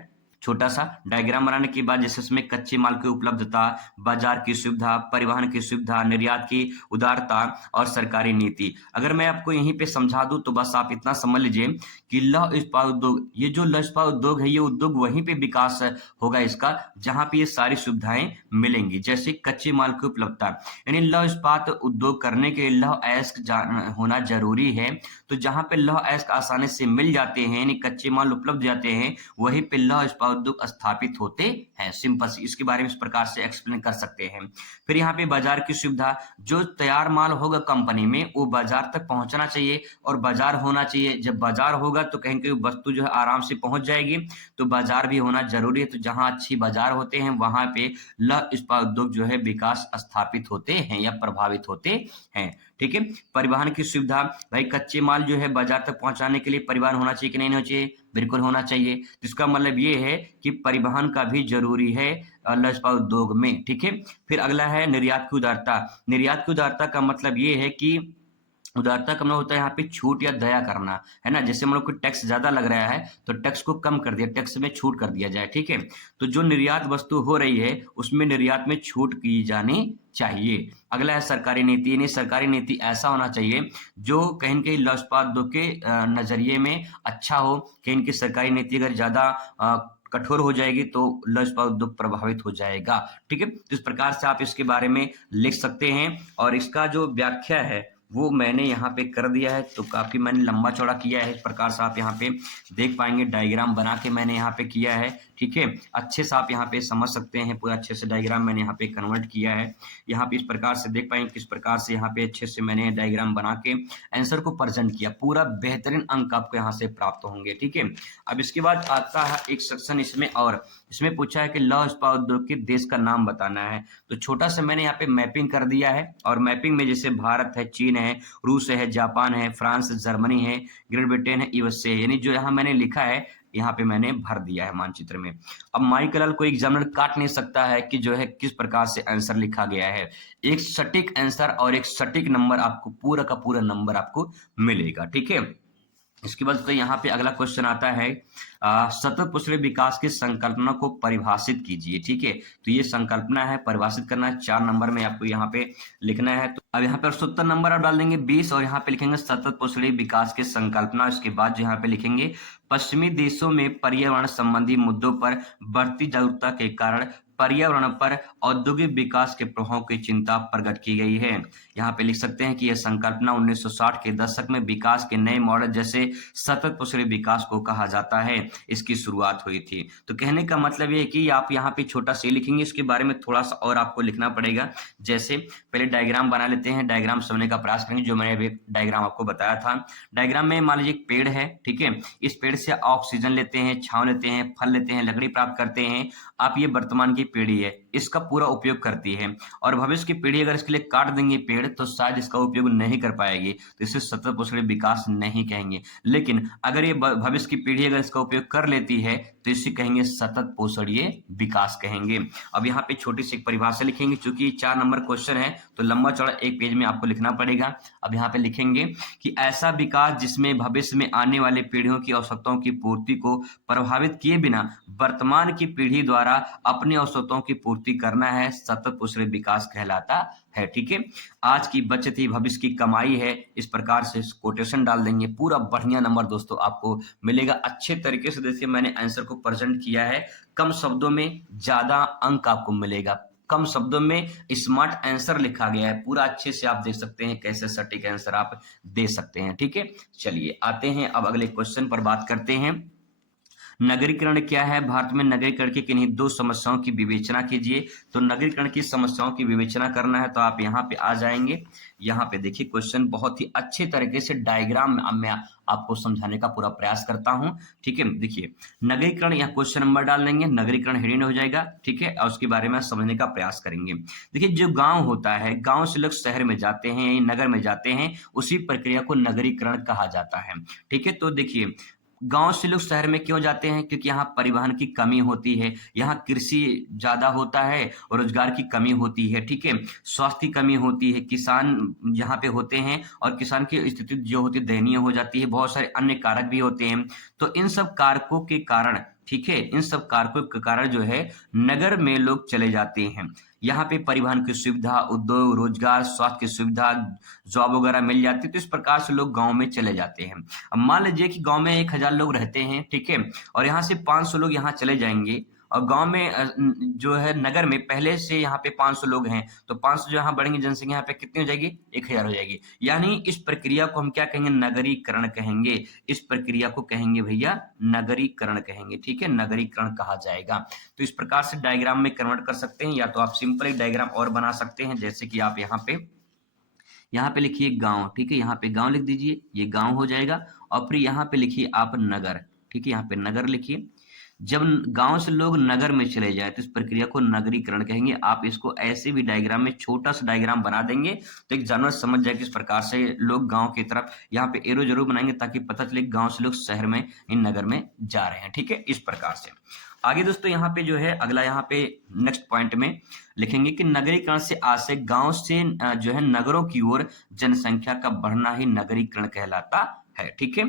छोटा सा डायग्राम बनाने के बाद जैसे इसमें कच्चे माल की उपलब्धता, बाजार की सुविधा, परिवहन की सुविधा, निर्यात की उदारता और सरकारी नीति। अगर मैं आपको यहीं पे समझा दूं तो बस आप इतना समझ लीजिए कि लौह इस्पात उद्योग, ये जो लौह इस्पात उद्योग है, ये उद्योग वहीं पे विकास होगा इसका जहां पे ये सारी सुविधाएं मिलेंगी, जैसे कच्चे माल की उपलब्धता। यानी लौह इस्पात उद्योग करने के लिए लौह अयस्क होना जरूरी है। तो जहां पे लौह अयस्क आसानी से मिल जाते हैं, यानी कच्चे माल उपलब्ध जाते हैं, वहीं पे लौह इस्पात उद्योग स्थापित होते हैं। सिंपल सी इसके बारे में इस प्रकार से एक्सप्लेन कर सकते हैं। फिर यहाँ पे बाजार की सुविधा, जो तैयार माल होगा कंपनी में वो बाजार तक पहुंचना चाहिए और बाजार होना चाहिए। जब बाजार होगा तो कहीं कहीं वस्तु जो है आराम से पहुंच जाएगी, तो बाजार भी होना जरूरी है। तो जहां अच्छी बाजार होते हैं वहां पे लौह इस्पात उद्योग जो है विकास स्थापित होते हैं या प्रभावित होते हैं। ठीक है। परिवहन की सुविधा, भाई कच्चे माल जो है बाजार तक पहुंचाने के लिए परिवहन होना चाहिए कि नहीं होना चाहिए? बिल्कुल होना चाहिए। तो इसका मतलब ये है कि परिवहन का भी जरूरी है लौह इस्पात उद्योग में। ठीक है। फिर अगला है निर्यात की उदारता। निर्यात की उदारता का मतलब ये है कि उदारता का मतलब होता है यहाँ पे छूट या दया करना, है ना। जैसे हम लोग को टैक्स ज्यादा लग रहा है तो टैक्स को कम कर दिया, टैक्स में छूट कर दिया जाए। ठीक है। तो जो निर्यात वस्तु हो रही है उसमें निर्यात में छूट की जानी चाहिए। अगला है सरकारी नीति। यानी सरकारी नीति ऐसा होना चाहिए जो कहीं न कहीं लौह इस्पात उद्योग के नजरिए में अच्छा हो। कहीं की सरकारी नीति अगर ज्यादा कठोर हो जाएगी तो लौह इस्पात उद्योग प्रभावित हो जाएगा। ठीक है। तो इस प्रकार से आप इसके बारे में लिख सकते हैं और इसका जो व्याख्या है वो मैंने यहाँ पे कर दिया है। तो काफी मैंने लंबा चौड़ा किया है, इस प्रकार से आप यहाँ पे देख पाएंगे, डायग्राम बना के मैंने यहाँ पे किया है। ठीक है। अच्छे से आप यहाँ पे समझ सकते हैं, पूरा अच्छे से डायग्राम मैंने यहाँ पे कन्वर्ट किया है। यहाँ पे इस प्रकार से देख पाएंगे किस प्रकार से यहाँ पे अच्छे से मैंने डायग्राम बना के आंसर को प्रेजेंट किया। पूरा बेहतरीन अंक आपको यहाँ से प्राप्त होंगे। ठीक है। अब इसके बाद आता है एक सेक्शन इसमें, और इसमें पूछा है कि लौह इस्पात उद्योग के देश का नाम बताना है। तो छोटा सा मैंने यहाँ पे मैपिंग कर दिया है, और मैपिंग में जैसे भारत है, चीन है, रूस है, जापान है, फ्रांस, जर्मनी है, ग्रेट ब्रिटेन है, यूएसए, यानी जो यहाँ मैंने लिखा है यहाँ पे मैंने भर दिया है मानचित्र में। अब माइकल को एग्जामिनर काट नहीं सकता है कि जो है किस प्रकार से आंसर लिखा गया है। एक सटीक आंसर और एक सटीक नंबर आपको, पूरा का पूरा नंबर आपको मिलेगा। ठीक है। इसके बाद तो यहाँ पे अगला क्वेश्चन आता है, सतत पिछड़े विकास की संकल्पना को परिभाषित कीजिए। ठीक है। तो ये संकल्पना है, परिभाषित करना है, 4 नंबर में आपको यहाँ पे लिखना है। तो अब यहाँ पे 70 नंबर आप डाल देंगे 20, और यहाँ पे लिखेंगे सतत पिछड़े विकास की संकल्पना। इसके बाद जो यहाँ पे लिखेंगे पश्चिमी देशों में पर्यावरण संबंधी मुद्दों पर बढ़ती जागरूकता के कारण पर्यावरण पर औद्योगिक विकास के प्रभाव की चिंता प्रकट की गई है। यहाँ पे लिख सकते हैं कि यह संकल्पना 1960 के दशक में विकास के नए मॉडल जैसे सतत पिछड़े विकास को कहा जाता है, इसकी शुरुआत हुई थी। तो कहने का मतलब ये है कि आप यहाँ पे छोटा सा लिखेंगे, इसके बारे में थोड़ा सा और आपको लिखना पड़ेगा। जैसे पहले डायग्राम बना लेते हैं, डायग्राम समझने का प्रयास करेंगे, जो मैंने अभी डायग्राम आपको बताया था। डायग्राम में मान लीजिए एक पेड़ है। ठीक है। इस पेड़ से ऑक्सीजन लेते हैं, छांव लेते हैं, फल लेते हैं, लकड़ी प्राप्त करते हैं। आप ये वर्तमान की पीढ़ी है, इसका पूरा उपयोग करती है, और भविष्य की पीढ़ी अगर इसके लिए काट देंगे पेड़ तो शायद इसका उपयोग नहीं कर पाएगी, तो इसे सतत पिछड़े विकास नहीं कहेंगे। लेकिन अगर ये भविष्य की पीढ़ी अगर इसका उपयोग कर लेती है तो इसे कहेंगे सतत पोषणीय विकास कहेंगे। अब यहाँ पे छोटी सी एक परिभाषा लिखेंगे, चूंकि 4 नंबर क्वेश्चन है तो लंबा चौड़ा एक पेज में आपको लिखना पड़ेगा। अब यहाँ पे लिखेंगे कि ऐसा विकास जिसमें भविष्य में आने वाले पीढ़ियों की आवश्यकताओं की पूर्ति को प्रभावित किए बिना वर्तमान की पीढ़ी द्वारा अपनी आवश्यकताओं की पूर्ति करना है, सतत पिछड़े विकास कहलाता है। ठीक है। आज की बचत ही भविष्य की कमाई है, इस प्रकार से कोटेशन डाल देंगे, पूरा बढ़िया नंबर दोस्तों आपको मिलेगा। अच्छे तरीके से देखिए मैंने आंसर को प्रेजेंट किया है, कम शब्दों में ज्यादा अंक आपको मिलेगा, कम शब्दों में स्मार्ट आंसर लिखा गया है। पूरा अच्छे से आप देख सकते हैं कैसे सटीक आंसर आप दे सकते हैं। ठीक है। चलिए आते हैं अब अगले क्वेश्चन पर बात करते हैं। नगरीकरण क्या है? भारत में नगरीकरण की किन्हीं 2 समस्याओं की विवेचना कीजिए। तो नगरीकरण की समस्याओं की विवेचना करना है तो आप यहाँ पे आ जाएंगे। यहाँ पे देखिए क्वेश्चन बहुत ही अच्छे तरीके से डायग्राम में आपको समझाने का पूरा प्रयास करता हूँ। ठीक है। देखिए नगरीकरण, यहाँ क्वेश्चन नंबर डाल देंगे, नगरीकरण हेडिंग हो जाएगा। ठीक है। और उसके बारे में समझने का प्रयास करेंगे। देखिए जो गाँव होता है, गाँव से लोग शहर में जाते हैं, नगर में जाते हैं, उसी प्रक्रिया को नगरीकरण कहा जाता है। ठीक है। तो देखिए गांव से लोग शहर में क्यों जाते हैं? क्योंकि यहाँ परिवहन की कमी होती है, यहाँ कृषि ज्यादा होता है और रोजगार की कमी होती है। ठीक है। स्वास्थ्य की कमी होती है, किसान यहाँ पे होते हैं और किसान की स्थिति जो होती है दयनीय हो जाती है, बहुत सारे अन्य कारक भी होते हैं। तो इन सब कारकों के कारण ठीक है, इन सब कारकों के कारण जो है नगर में लोग चले जाते हैं। यहाँ पे परिवहन की सुविधा, उद्योग, रोजगार, स्वास्थ्य की सुविधा, जॉब वगैरह मिल जाती है, तो इस प्रकार से लोग गांव में चले जाते हैं। अब मान लीजिए कि गांव में 1000 लोग रहते हैं, ठीक है, और यहाँ से 500 लोग यहाँ चले जाएंगे, और गांव में जो है नगर में पहले से यहाँ पे 500 लोग हैं, तो 500 जो यहाँ बढ़ेंगे जनसंख्या यहाँ पे कितनी हो जाएगी, 1000 हो जाएगी। यानी इस प्रक्रिया को हम क्या कहेंगे, नगरीकरण कहेंगे। इस प्रक्रिया को कहेंगे भैया नगरीकरण कहेंगे, ठीक है, नगरीकरण कहा जाएगा। तो इस प्रकार से डायग्राम में कन्वर्ट कर सकते हैं, या तो आप सिंपल एक डायग्राम और बना सकते हैं, जैसे कि आप यहाँ पे लिखिए गांव, ठीक है, यहाँ पे गांव लिख दीजिए, ये गांव हो जाएगा, और फिर यहाँ पे लिखिए आप नगर, ठीक है, यहाँ पे नगर लिखिए। जब गांव से लोग नगर में चले जाए तो इस प्रक्रिया को नगरीकरण कहेंगे। आप इसको ऐसे भी डायग्राम में छोटा सा डायग्राम बना देंगे तो एक जानवर समझ जाए किस प्रकार से लोग गांव की तरफ, यहाँ पे एरो जरूर बनाएंगे ताकि पता चले गांव से लोग शहर में, इन नगर में जा रहे हैं, ठीक है, इस प्रकार से। आगे दोस्तों यहाँ पे जो है अगला, यहाँ पे नेक्स्ट पॉइंट में लिखेंगे कि नगरीकरण से आशय गांव से जो है नगरों की ओर जनसंख्या का बढ़ना ही नगरीकरण कहलाता है, ठीक है।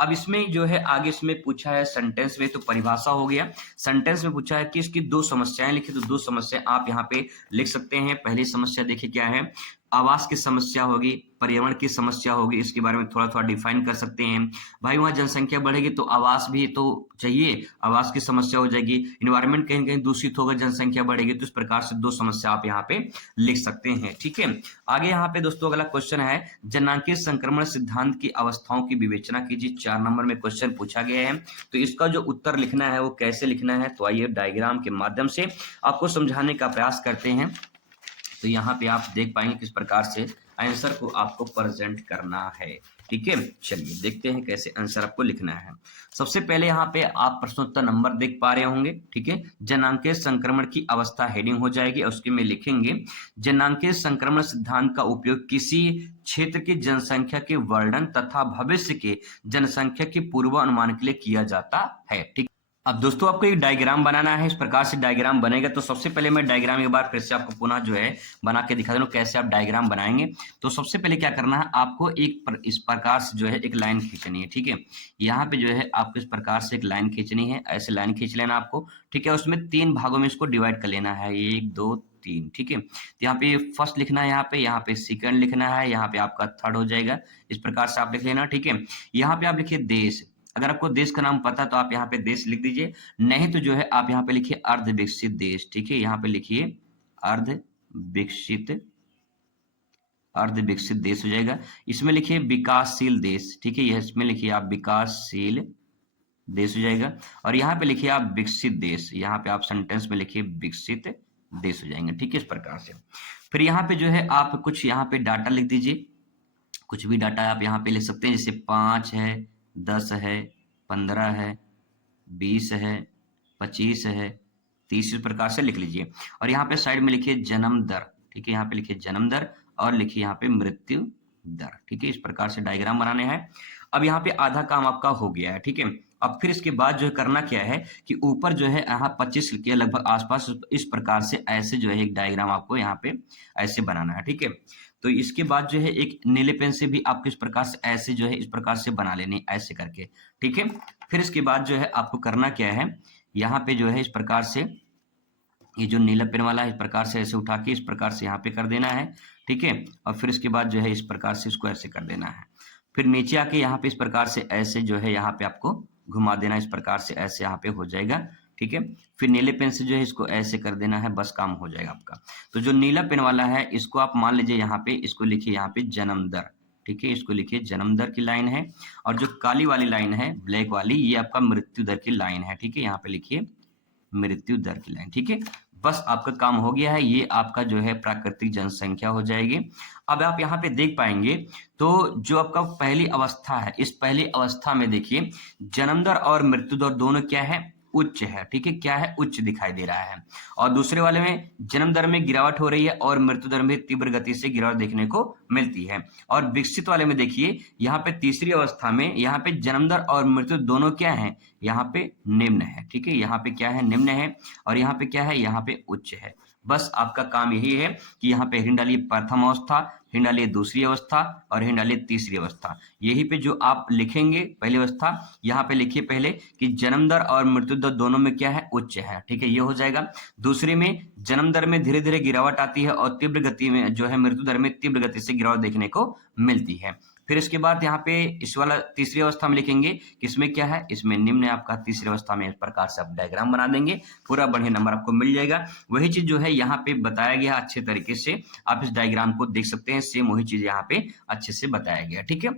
अब इसमें जो है आगे इसमें पूछा है सेंटेंस में, तो परिभाषा हो गया। सेंटेंस में पूछा है कि इसकी 2 समस्याएं लिखी, तो 2 समस्या आप यहाँ पे लिख सकते हैं। पहली समस्या देखिए क्या है, आवास की समस्या होगी, पर्यावरण की समस्या होगी, इसके बारे में थोड़ा थोड़ा डिफाइन कर सकते हैं। भाई वहाँ जनसंख्या बढ़ेगी तो आवास भी तो चाहिए, आवास की समस्या हो जाएगी। इन्वायरमेंट कहीं कहीं दूषित होगा, जनसंख्या बढ़ेगी, तो इस प्रकार से 2 समस्या आप यहाँ पे लिख सकते हैं, ठीक है। आगे यहाँ पे दोस्तों अगला क्वेश्चन है, जनांकीय संक्रमण सिद्धांत की अवस्थाओं की विवेचना कीजिए। 4 नंबर में क्वेश्चन पूछा गया है, तो इसका जो उत्तर लिखना है वो कैसे लिखना है, तो आइए डायग्राम के माध्यम से आपको समझाने का प्रयास करते हैं। तो यहाँ पे आप देख पाएंगे किस प्रकार से आंसर को आपको प्रेजेंट करना है, ठीक है। चलिए देखते हैं कैसे आंसर आपको लिखना है। सबसे पहले यहाँ पे आप प्रश्नोत्तर नंबर देख पा रहे होंगे, ठीक है। जनांकीय संक्रमण की अवस्था हेडिंग हो जाएगी, और उसके में लिखेंगे जनांकीय संक्रमण सिद्धांत का उपयोग किसी क्षेत्र की जनसंख्या के वर्णन तथा भविष्य के जनसंख्या के पूर्वानुमान के लिए किया जाता है, ठीक। अब दोस्तों आपको एक डायग्राम बनाना है, इस प्रकार से डायग्राम बनेगा। तो सबसे पहले मैं डायग्राम एक बार फिर से आपको पुनः जो है बना के दिखा दूं कैसे आप डायग्राम बनाएंगे। तो सबसे पहले क्या करना है, आपको इस प्रकार से जो है एक लाइन खींचनी है, ठीक है। यहाँ पे जो है आपको इस प्रकार से एक लाइन खींचनी है, ऐसे लाइन खींच लेना आपको, ठीक है। उसमें 3 भागों में इसको डिवाइड कर लेना है, 1 2 3, ठीक है। तो यहाँ पे फर्स्ट लिखना है, यहाँ पे सेकंड लिखना है, यहाँ पे आपका थर्ड हो जाएगा। इस प्रकार से आप लिख लेना, ठीक है। यहाँ पे आप लिखिए देश, अगर आपको देश का नाम पता तो आप यहाँ पे देश लिख दीजिए, नहीं तो जो है आप यहाँ पे लिखिए अर्ध विकसित देश, ठीक है। यहाँ पे लिखिए अर्ध विकसित देश हो जाएगा। इसमें लिखिए विकासशील देश, ठीक है, इसमें लिखिए आप विकासशील देश हो जाएगा। और यहाँ पे लिखिए आप विकसित देश, यहाँ पे आप सेंटेंस में लिखिए विकसित देश हो जाएंगे, ठीक है, इस प्रकार से। फिर यहाँ पे जो है आप कुछ यहाँ पे डाटा लिख दीजिए, कुछ भी डाटा आप यहाँ पे लिख सकते हैं, जैसे 5 है, 10 है, 15 है, 20 है, 25 है, 30, इस प्रकार से लिख लीजिए। और यहाँ पे साइड में लिखिए जन्म दर, ठीक है, यहाँ पे लिखिए जन्म दर, और लिखिए यहाँ पे मृत्यु दर, ठीक है। इस प्रकार से डायग्राम बनाने हैं। अब यहाँ पे आधा काम आपका हो गया है, ठीक है। अब फिर इसके बाद जो है करना क्या है कि ऊपर जो है यहाँ 25 के लगभग आसपास इस प्रकार से ऐसे जो है एक डायग्राम आपको यहाँ पे ऐसे बनाना है, ठीक है। तो इसके बाद जो है एक नीले पेन से भी आपको इस प्रकार से ऐसे जो है इस प्रकार से बना लेनी, ऐसे करके, ठीक है। फिर इसके बाद जो है आपको करना क्या है, यहाँ पे जो है इस प्रकार से ये जो नीला पेन वाला है इस प्रकार से ऐसे उठा के इस प्रकार से यहाँ पे कर देना है, ठीक है। और फिर इसके बाद जो है इस प्रकार से इसको ऐसे कर देना है। फिर नीचे आके यहाँ पे इस प्रकार से ऐसे जो है यहाँ पे आपको घुमा देना, इस प्रकार से ऐसे यहाँ पे हो जाएगा, ठीक है। फिर नीले पेन से जो है इसको ऐसे कर देना है, बस काम हो जाएगा आपका। तो जो नीला पेन वाला है इसको आप मान लीजिए यहाँ पे, इसको लिखिए यहाँ पे जन्म दर, ठीक है, इसको लिखिए जन्म दर की लाइन है। और जो काली वाली लाइन है, ब्लैक वाली, ये आपका मृत्यु दर की लाइन है, ठीक है, यहाँ पे लिखिए मृत्यु दर की लाइन, ठीक है। बस आपका काम हो गया है, ये आपका जो है प्राकृतिक जनसंख्या हो जाएगी। अब आप यहाँ पे देख पाएंगे तो जो आपका पहली अवस्था है, इस पहली अवस्था में देखिए जन्म दर और मृत्यु दर दोनों क्या है, उच्च है, ठीक है, क्या है, उच्च दिखाई दे रहा है। और दूसरे वाले में जन्म दर में गिरावट हो रही है और मृत्यु दर में तीव्र गति से गिरावट देखने को मिलती है। और विकसित वाले में देखिए यहाँ पे तीसरी अवस्था में यहाँ पे जन्म दर और मृत्यु दोनों क्या है, यहाँ पे निम्न है। ठीक है, यहाँ पे क्या है, निम्न है, और यहाँ पे क्या है, यहाँ पे उच्च है। बस आपका काम यही है कि यहाँ पे हिंड डालिए प्रथम अवस्था, हिंड डालिए दूसरी अवस्था और हिंड डालिए तीसरी अवस्था। यही पे जो आप लिखेंगे पहली अवस्था, यहाँ पे लिखिए पहले कि जन्म दर और मृत्यु दर दोनों में क्या है, उच्च है। ठीक है, ये हो जाएगा। दूसरे में जन्म दर में धीरे धीरे गिरावट आती है और तीव्र गति में जो है मृत्यु दर में तीव्र गति से गिरावट देखने को मिलती है। फिर इसके बाद यहाँ पे इस वाला तीसरी अवस्था में लिखेंगे कि इसमें क्या है, इसमें निम्न है आपका। तीसरी अवस्था में इस प्रकार से आप डायग्राम बना देंगे, पूरा बढ़िया नंबर आपको मिल जाएगा। वही चीज जो है यहाँ पे बताया गया अच्छे तरीके से, आप इस डायग्राम को देख सकते हैं, सेम वही चीज यहाँ पे अच्छे से बताया गया। ठीक है,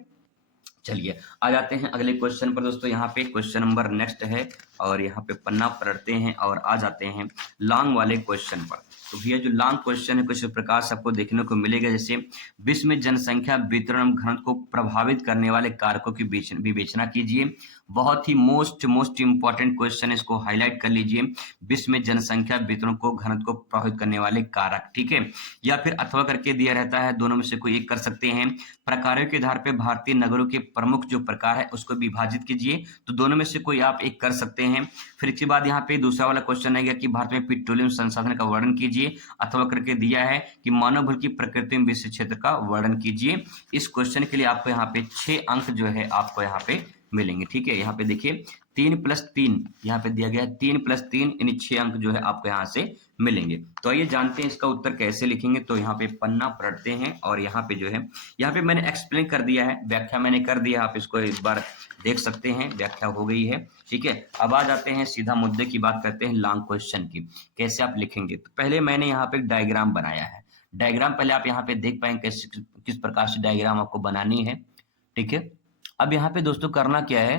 चलिए आ जाते हैं अगले क्वेश्चन पर दोस्तों। यहाँ पे क्वेश्चन नंबर नेक्स्ट है और यहाँ पे पन्ना पलटते हैं और आ जाते हैं लॉन्ग वाले क्वेश्चन पर। तो भैया जो लॉन्ग क्वेश्चन है कुछ इस प्रकार से आपको देखने को मिलेगा, जैसे विश्व में जनसंख्या वितरण घनत्व को प्रभावित करने वाले कारकों की विवेचना कीजिए। बहुत ही मोस्ट इंपॉर्टेंट क्वेश्चन है, इसको हाईलाइट कर लीजिए। विश्व में जनसंख्या वितरण को घनत्व को प्रभावित करने वाले कारक, ठीक है, या फिर अथवा करके दिया रहता है, दोनों में से कोई एक कर सकते हैं। प्रकारों के आधार पर भारतीय नगरों के प्रमुख जो प्रकार है उसको विभाजित कीजिए, तो दोनों में से कोई आप एक कर सकते हैं। फिर इसके बाद यहाँ पे दूसरा वाला क्वेश्चन है कि भारत में पेट्रोलियम संसाधन का वर्णन कीजिए, अथवा करके दिया है कि मानव बल की प्रकृति में विशिष्ट क्षेत्र का वर्णन कीजिए। इस क्वेश्चन के लिए आपको यहाँ पे 6 अंक जो है आपको यहाँ पे मिलेंगे। ठीक है, यहाँ पे देखिए 3+3 यहाँ पे दिया गया है, 3+3 यानी 6 अंक जो है आपको यहाँ से मिलेंगे। तो आइए जानते हैं इसका उत्तर कैसे लिखेंगे। तो यहाँ पे पन्ना पलटते हैं और यहाँ पे जो है, यहाँ पे मैंने एक्सप्लेन कर दिया है, व्याख्या मैंने कर दिया, आप इसको एक बार देख सकते हैं, व्याख्या हो गई है। ठीक है, अब आ जाते हैं सीधा मुद्दे की बात करते हैं, लॉन्ग क्वेश्चन की कैसे आप लिखेंगे। तो पहले मैंने यहाँ पे डायग्राम बनाया है। डायग्राम पहले आप यहाँ पे देख पाएंगे किस प्रकार से डायग्राम आपको बनानी है। ठीक है, अब यहाँ पे दोस्तों करना क्या है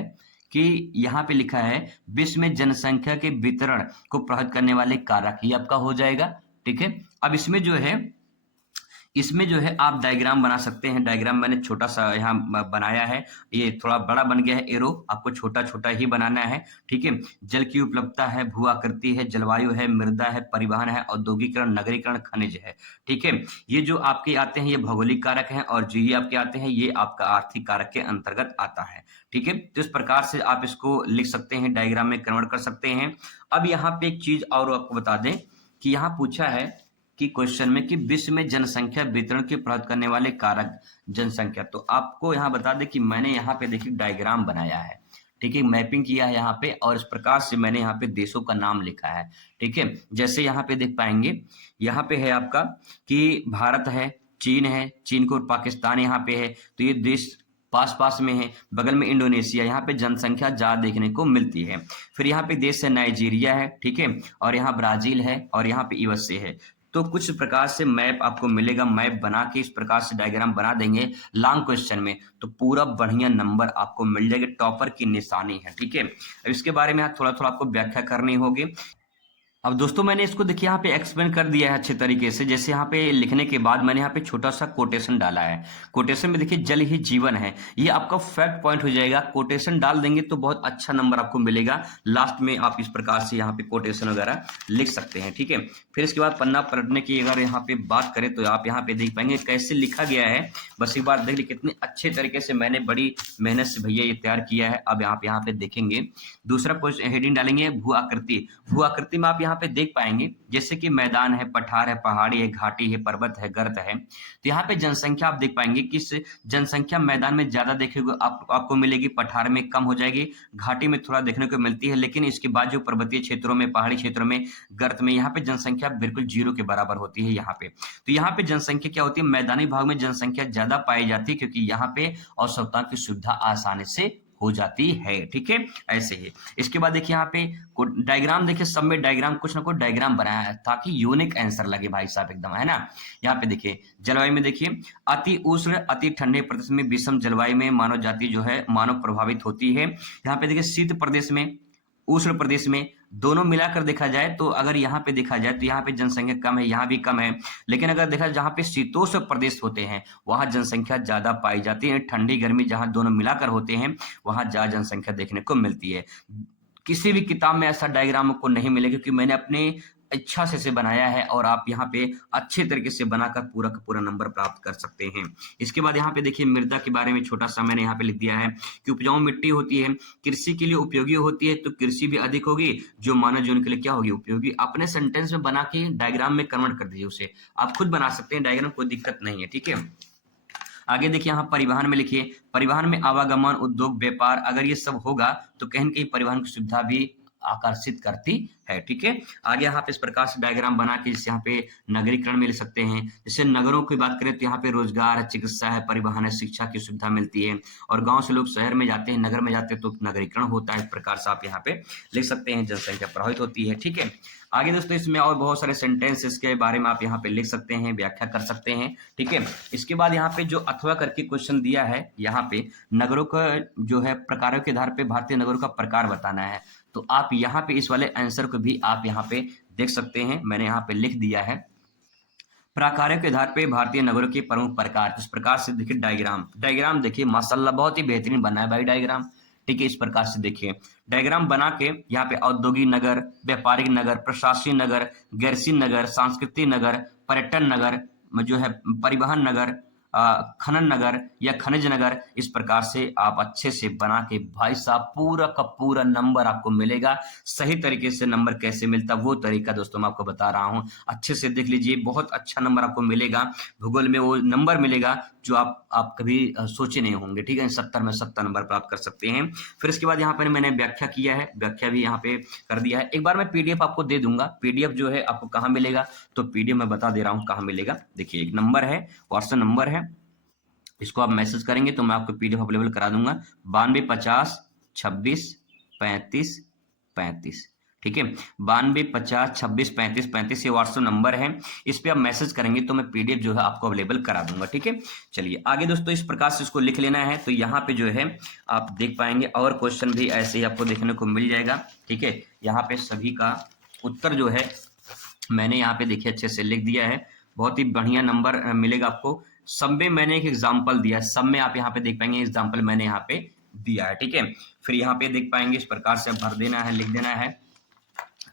कि यहाँ पे लिखा है विश्व में जनसंख्या के वितरण को प्रभावित करने वाले कारक, ये आपका हो जाएगा। ठीक है, अब इसमें जो है आप डायग्राम बना सकते हैं। डायग्राम मैंने छोटा सा यहाँ बनाया है, ये थोड़ा बड़ा बन गया है एरो, आपको छोटा छोटा ही बनाना है। ठीक है, जल की उपलब्धता है, भू आकृति है, जलवायु है, मृदा है, परिवहन है, औद्योगिकरण, नगरीकरण, खनिज है। ठीक है, ये जो आपके आते हैं ये भौगोलिक कारक हैं, और जो ये आपके आते हैं ये आपका आर्थिक कारक के अंतर्गत आता है। ठीक है, तो इस प्रकार से आप इसको लिख सकते हैं, डायग्राम में कन्वर्ट कर सकते हैं। अब यहाँ पे एक चीज और आपको बता दें कि यहाँ पूछा है कि क्वेश्चन में कि विश्व में जनसंख्या वितरण के प्रभावित करने वाले कारक जनसंख्या, तो आपको यहाँ बता दें कि मैंने यहाँ पे देखिए डायग्राम बनाया है। ठीक है, मैपिंग किया है यहाँ पे, और इस प्रकार से मैंने यहाँ पे देशों का नाम लिखा है। ठीक है, जैसे यहाँ पे देख पाएंगे, यहाँ पे है आपका कि भारत है, चीन है, चीन को पाकिस्तान यहाँ पे है, तो ये देश पास में है। बगल में इंडोनेशिया, यहाँ पे जनसंख्या ज्यादा देखने को मिलती है। फिर यहाँ पे देश है नाइजीरिया है, ठीक है, और यहाँ ब्राजील है, और यहाँ पे यूएसए है। तो कुछ प्रकार से मैप आपको मिलेगा, मैप बना के इस प्रकार से डायग्राम बना देंगे लॉन्ग क्वेश्चन में, तो पूरा बढ़िया नंबर आपको मिल जाएगा, टॉपर की निशानी है। ठीक है, अब इसके बारे में थोड़ा थोड़ा आपको व्याख्या करनी होगी। अब दोस्तों मैंने इसको देखिए यहाँ पे एक्सप्लेन कर दिया है अच्छे तरीके से। जैसे यहाँ पे लिखने के बाद मैंने यहाँ पे छोटा सा कोटेशन डाला है। कोटेशन में देखिए जल ही जीवन है, ये आपका फैक्ट पॉइंट हो जाएगा। कोटेशन डाल देंगे तो बहुत अच्छा नंबर आपको मिलेगा। लास्ट में आप इस प्रकार से यहाँ पे कोटेशन वगैरह लिख सकते हैं। ठीक है, फिर इसके बाद पन्ना पलटने की अगर यहाँ पे बात करें तो आप यहाँ पे देख पाएंगे कैसे लिखा गया है। बस एक बार देख लीजिए कितने अच्छे तरीके से मैंने बड़ी मेहनत से भैया ये तैयार किया है। अब आप यहाँ पे देखेंगे दूसरा क्वेश्चन हेडिंग डालेंगे भू आकृति। भू आकृति में आप यहाँ पे देख पाएंगे जैसे कि मैदान है, पठार है, पहाड़ी है, घाटी है, पर्वत है, गर्त है। तो यहाँ पे जनसंख्या आप देख पाएंगे कि जनसंख्या मैदान में ज्यादा देखने आपको मिलेगी, पठार में कम हो जाएगी, घाटी में थोड़ा देखने को मिलती है, लेकिन इसके बाद जो पर्वतीय क्षेत्रों में, पहाड़ी क्षेत्रों में, गर्त में यहाँ पे जनसंख्या बिल्कुल 0 के बराबर होती है यहाँ पे। तो यहाँ पे जनसंख्या क्या होती है, मैदानी भाग में जनसंख्या ज्यादा पाई जाती है क्योंकि यहाँ पे औषधों की सुविधा आसानी से हो जाती है। ठीक है, ऐसे ही इसके बाद देखिए यहाँ पे डायग्राम देखिए, सब में डायग्राम कुछ ना कुछ डायग्राम बनाया है ताकि यूनिक आंसर लगे भाई साहब एकदम, है ना। यहाँ पे देखिए जलवायु में देखिए अति उष्ण अति ठंडे प्रदेश में विषम जलवायु में मानव जाति जो है मानव प्रभावित होती है। यहाँ पे देखिए शीत प्रदेश में, उष्ण प्रदेश में, दोनों मिलाकर देखा जाए तो अगर यहाँ पे देखा जाए तो यहाँ पे जनसंख्या कम है, यहाँ भी कम है। लेकिन अगर देखा जहाँ पे शीतोष्ण प्रदेश होते हैं वहां जनसंख्या ज्यादा पाई जाती है। ठंडी गर्मी जहाँ दोनों मिलाकर होते हैं वहां ज्यादा जनसंख्या देखने को मिलती है। किसी भी किताब में ऐसा डायग्राम आपको नहीं मिलेगा क्योंकि मैंने अपने इच्छा से इसे बनाया है और आप यहाँ पे अच्छे तरीके से बनाकर पूरा का पूरा नंबर प्राप्त कर सकते हैं। इसके बाद यहाँ पे देखिए मृदा के बारे में छोटा सा मैंने यहाँ पे लिख दिया है कि उपजाऊ मिट्टी होती है, कृषि के लिए उपयोगी होती है, तो कृषि भी अधिक होगी, जो मानव जीवन के लिए क्या होगी, उपयोगी। अपने सेंटेंस में बना के डायग्राम में कन्वर्ट कर दीजिए उसे, आप खुद बना सकते हैं डायग्राम, कोई दिक्कत नहीं है, ठीक है। आगे देखिए यहाँ परिवहन में लिखिए, परिवहन में आवागमन, उद्योग, व्यापार, अगर ये सब होगा तो कहीं न कहीं परिवहन की सुविधा भी आकर्षित करती है, ठीक है। आगे यहाँ पे इस प्रकार से डायग्राम बना के जैसे यहाँ पे नगरीकरण में ले सकते हैं। जैसे नगरों की बात करें तो यहाँ पे रोजगार है, चिकित्सा है, परिवहन है, शिक्षा की सुविधा मिलती है, और गांव से लोग शहर में जाते हैं, नगर में जाते हैं तो नगरीकरण होता है। इस प्रकार से आप यहाँ पे लिख सकते हैं, जनसंख्या प्रभावित होती है, ठीक है। आगे दोस्तों इसमें और बहुत सारे सेंटेंस इसके बारे में आप यहाँ पे लिख सकते हैं, व्याख्या कर सकते हैं, ठीक है। इसके बाद यहाँ पे जो अथवा करके क्वेश्चन दिया है, यहाँ पे नगरों का जो है प्रकारों के आधार पे भारतीय नगरों का प्रकार बताना है, तो आप यहाँ पे इस वाले आंसर को भी आप यहाँ पे देख सकते हैं, मैंने यहाँ पे लिख दिया है। प्रकारों के आधार पे भारतीय नगरों के प्रमुख प्रकार, इस प्रकार से देखिए डायग्राम देखिए माशाल्लाह बहुत ही बेहतरीन बना है भाई डायग्राम, ठीक है। इस प्रकार से देखिए डायग्राम बना के यहाँ पे औद्योगिक नगर, व्यापारिक नगर, प्रशासनिक नगर, गैरसैंण नगर, सांस्कृतिक नगर, पर्यटन नगर, जो है परिवहन नगर, खनन नगर या खनिज नगर, इस प्रकार से आप अच्छे से बना के भाई साहब पूरा का पूरा नंबर आपको मिलेगा। सही तरीके से नंबर कैसे मिलता वो तरीका दोस्तों मैं आपको बता रहा हूं, अच्छे से देख लीजिए, बहुत अच्छा नंबर आपको मिलेगा। भूगोल में वो नंबर मिलेगा जो आप कभी सोचे नहीं होंगे, ठीक है। 70 में 70 नंबर प्राप्त कर सकते हैं। फिर इसके बाद यहाँ पर मैंने व्याख्या किया है, व्याख्या भी यहाँ पे कर दिया है। एक बार मैं पीडीएफ आपको दे दूंगा, पीडीएफ जो है आपको कहाँ मिलेगा, तो पीडीएफ मैं बता दे रहा हूँ कहाँ मिलेगा। देखिए एक नंबर है, व्हाट्सएप नंबर है, इसको आप मैसेज करेंगे तो मैं आपको पीडीएफ अवेलेबल करा दूंगा। 9250263535, ठीक है। 9250263535 ये व्हाट्सएप नंबर है, इस पे आप मैसेज करेंगे तो मैं पीडीएफ जो है आपको अवेलेबल करा दूंगा, ठीक है। चलिए आगे दोस्तों इस प्रकार से इसको लिख लेना है, तो यहाँ पे जो है आप देख पाएंगे और क्वेश्चन भी ऐसे ही आपको देखने को मिल जाएगा, ठीक है। यहाँ पे सभी का उत्तर जो है मैंने यहाँ पे देखिए अच्छे से लिख दिया है, बहुत ही बढ़िया नंबर मिलेगा आपको। सब में मैंने एक एग्जाम्पल दिया है, सब में आप यहाँ पे देख पाएंगे एग्जाम्पल मैंने यहाँ पे दिया है, ठीक है। फिर यहाँ पे देख पाएंगे इस प्रकार से भर देना है, लिख देना है।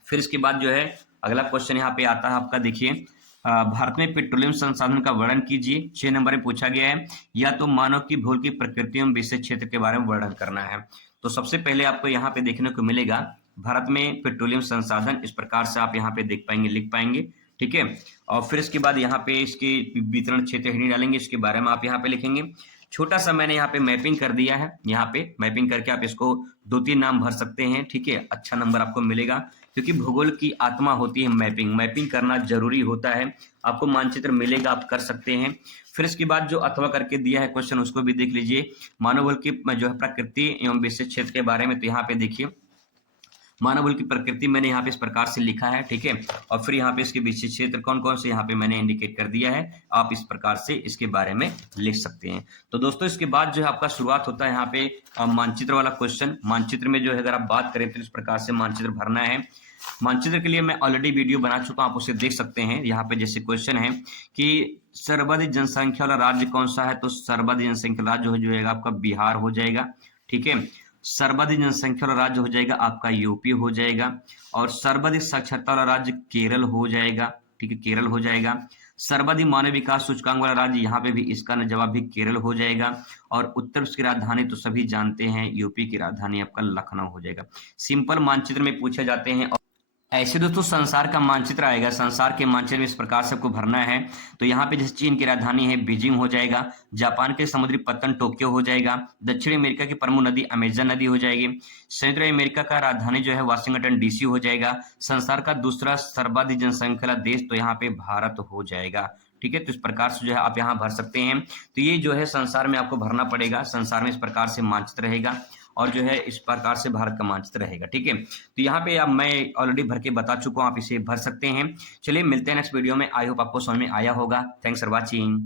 फिर इसके बाद जो है अगला क्वेश्चन यहाँ पे आता है आपका, देखिए भारत में पेट्रोलियम संसाधन का वर्णन कीजिए। 6 नंबर में पूछा गया है, या तो मानव की भूल की प्रकृति एवं विशेष क्षेत्र के बारे में वर्णन करना है। तो सबसे पहले आपको यहाँ पे देखने को मिलेगा भारत में पेट्रोलियम संसाधन, इस प्रकार से आप यहाँ पे देख पाएंगे, लिख पाएंगे, ठीक है। और फिर इसके बाद यहाँ पे इसके वितरण क्षेत्र नहीं डालेंगे, इसके बारे में आप यहाँ पे लिखेंगे। छोटा सा मैंने यहाँ पे मैपिंग कर दिया है, यहाँ पे मैपिंग करके आप इसको 2-3 नाम भर सकते हैं, ठीक है। अच्छा नंबर आपको मिलेगा, क्योंकि भूगोल की आत्मा होती है मैपिंग करना जरूरी होता है। आपको मानचित्र मिलेगा, आप कर सकते हैं। फिर इसके बाद जो अथवा करके दिया है क्वेश्चन उसको भी देख लीजिए, मानव बल की जो है प्रकृति एवं विशेष क्षेत्र के बारे में। तो यहाँ पे देखिए मानव बल की प्रकृति मैंने यहाँ पे इस प्रकार से लिखा है, ठीक है। और फिर यहाँ पे इसके विशेष क्षेत्र कौन कौन से यहाँ पे मैंने इंडिकेट कर दिया है, आप इस प्रकार से इसके बारे में लिख सकते हैं। तो दोस्तों इसके बाद जो है आपका शुरुआत होता है यहाँ पे मानचित्र वाला क्वेश्चन। मानचित्र में जो है अगर आप बात करें तो इस प्रकार से मानचित्र भरना है। मानचित्र के लिए मैं ऑलरेडी वीडियो बना चुका हूं, आप उसे देख सकते हैं। यहाँ पे जैसे क्वेश्चन है कि सर्वाधिक जनसंख्या वाला राज्य कौन सा है, तो सर्वाधिक जनसंख्या राज्य हो जाएगा आपका बिहार हो जाएगा, ठीक है। सर्वाधिक जनसंख्या वाला राज्य हो जाएगा आपका यूपी हो जाएगा, और सर्वाधिक साक्षरता वाला राज्य केरल हो जाएगा, ठीक है, केरल हो जाएगा। सर्वाधिक मानव विकास सूचकांक वाला राज्य, यहाँ पे भी इसका जवाब भी केरल हो जाएगा। और उत्तर प्रदेश की राजधानी तो सभी जानते हैं, यूपी की राजधानी आपका लखनऊ हो जाएगा। सिंपल मानचित्र में पूछे जाते हैं। ऐसे दोस्तों संसार का मानचित्र आएगा, संसार के मानचित्र में इस प्रकार से आपको भरना है। तो यहाँ पे जैसे चीन की राजधानी है बीजिंग हो जाएगा, जापान के समुद्री पत्तन टोक्यो हो जाएगा, दक्षिण अमेरिका की प्रमुख नदी अमेजन नदी हो जाएगी, संयुक्त अमेरिका का राजधानी जो है वाशिंगटन डीसी हो जाएगा, संसार का दूसरा सर्वाधिक जनसंख्या वाला देश तो यहाँ पे भारत हो जाएगा, ठीक है। तो इस प्रकार से जो है आप यहाँ भर सकते हैं। तो ये जो है संसार में आपको भरना पड़ेगा, संसार में इस प्रकार से मानचित्र रहेगा, और जो है इस प्रकार से भारत का मानचित्र रहेगा, ठीक है। तो यहाँ पे अब मैं ऑलरेडी भर के बता चुका हूँ, आप इसे भर सकते हैं। चलिए मिलते हैं नेक्स्ट वीडियो में। आई होप आपको समझ में आया होगा। Thanks for watching.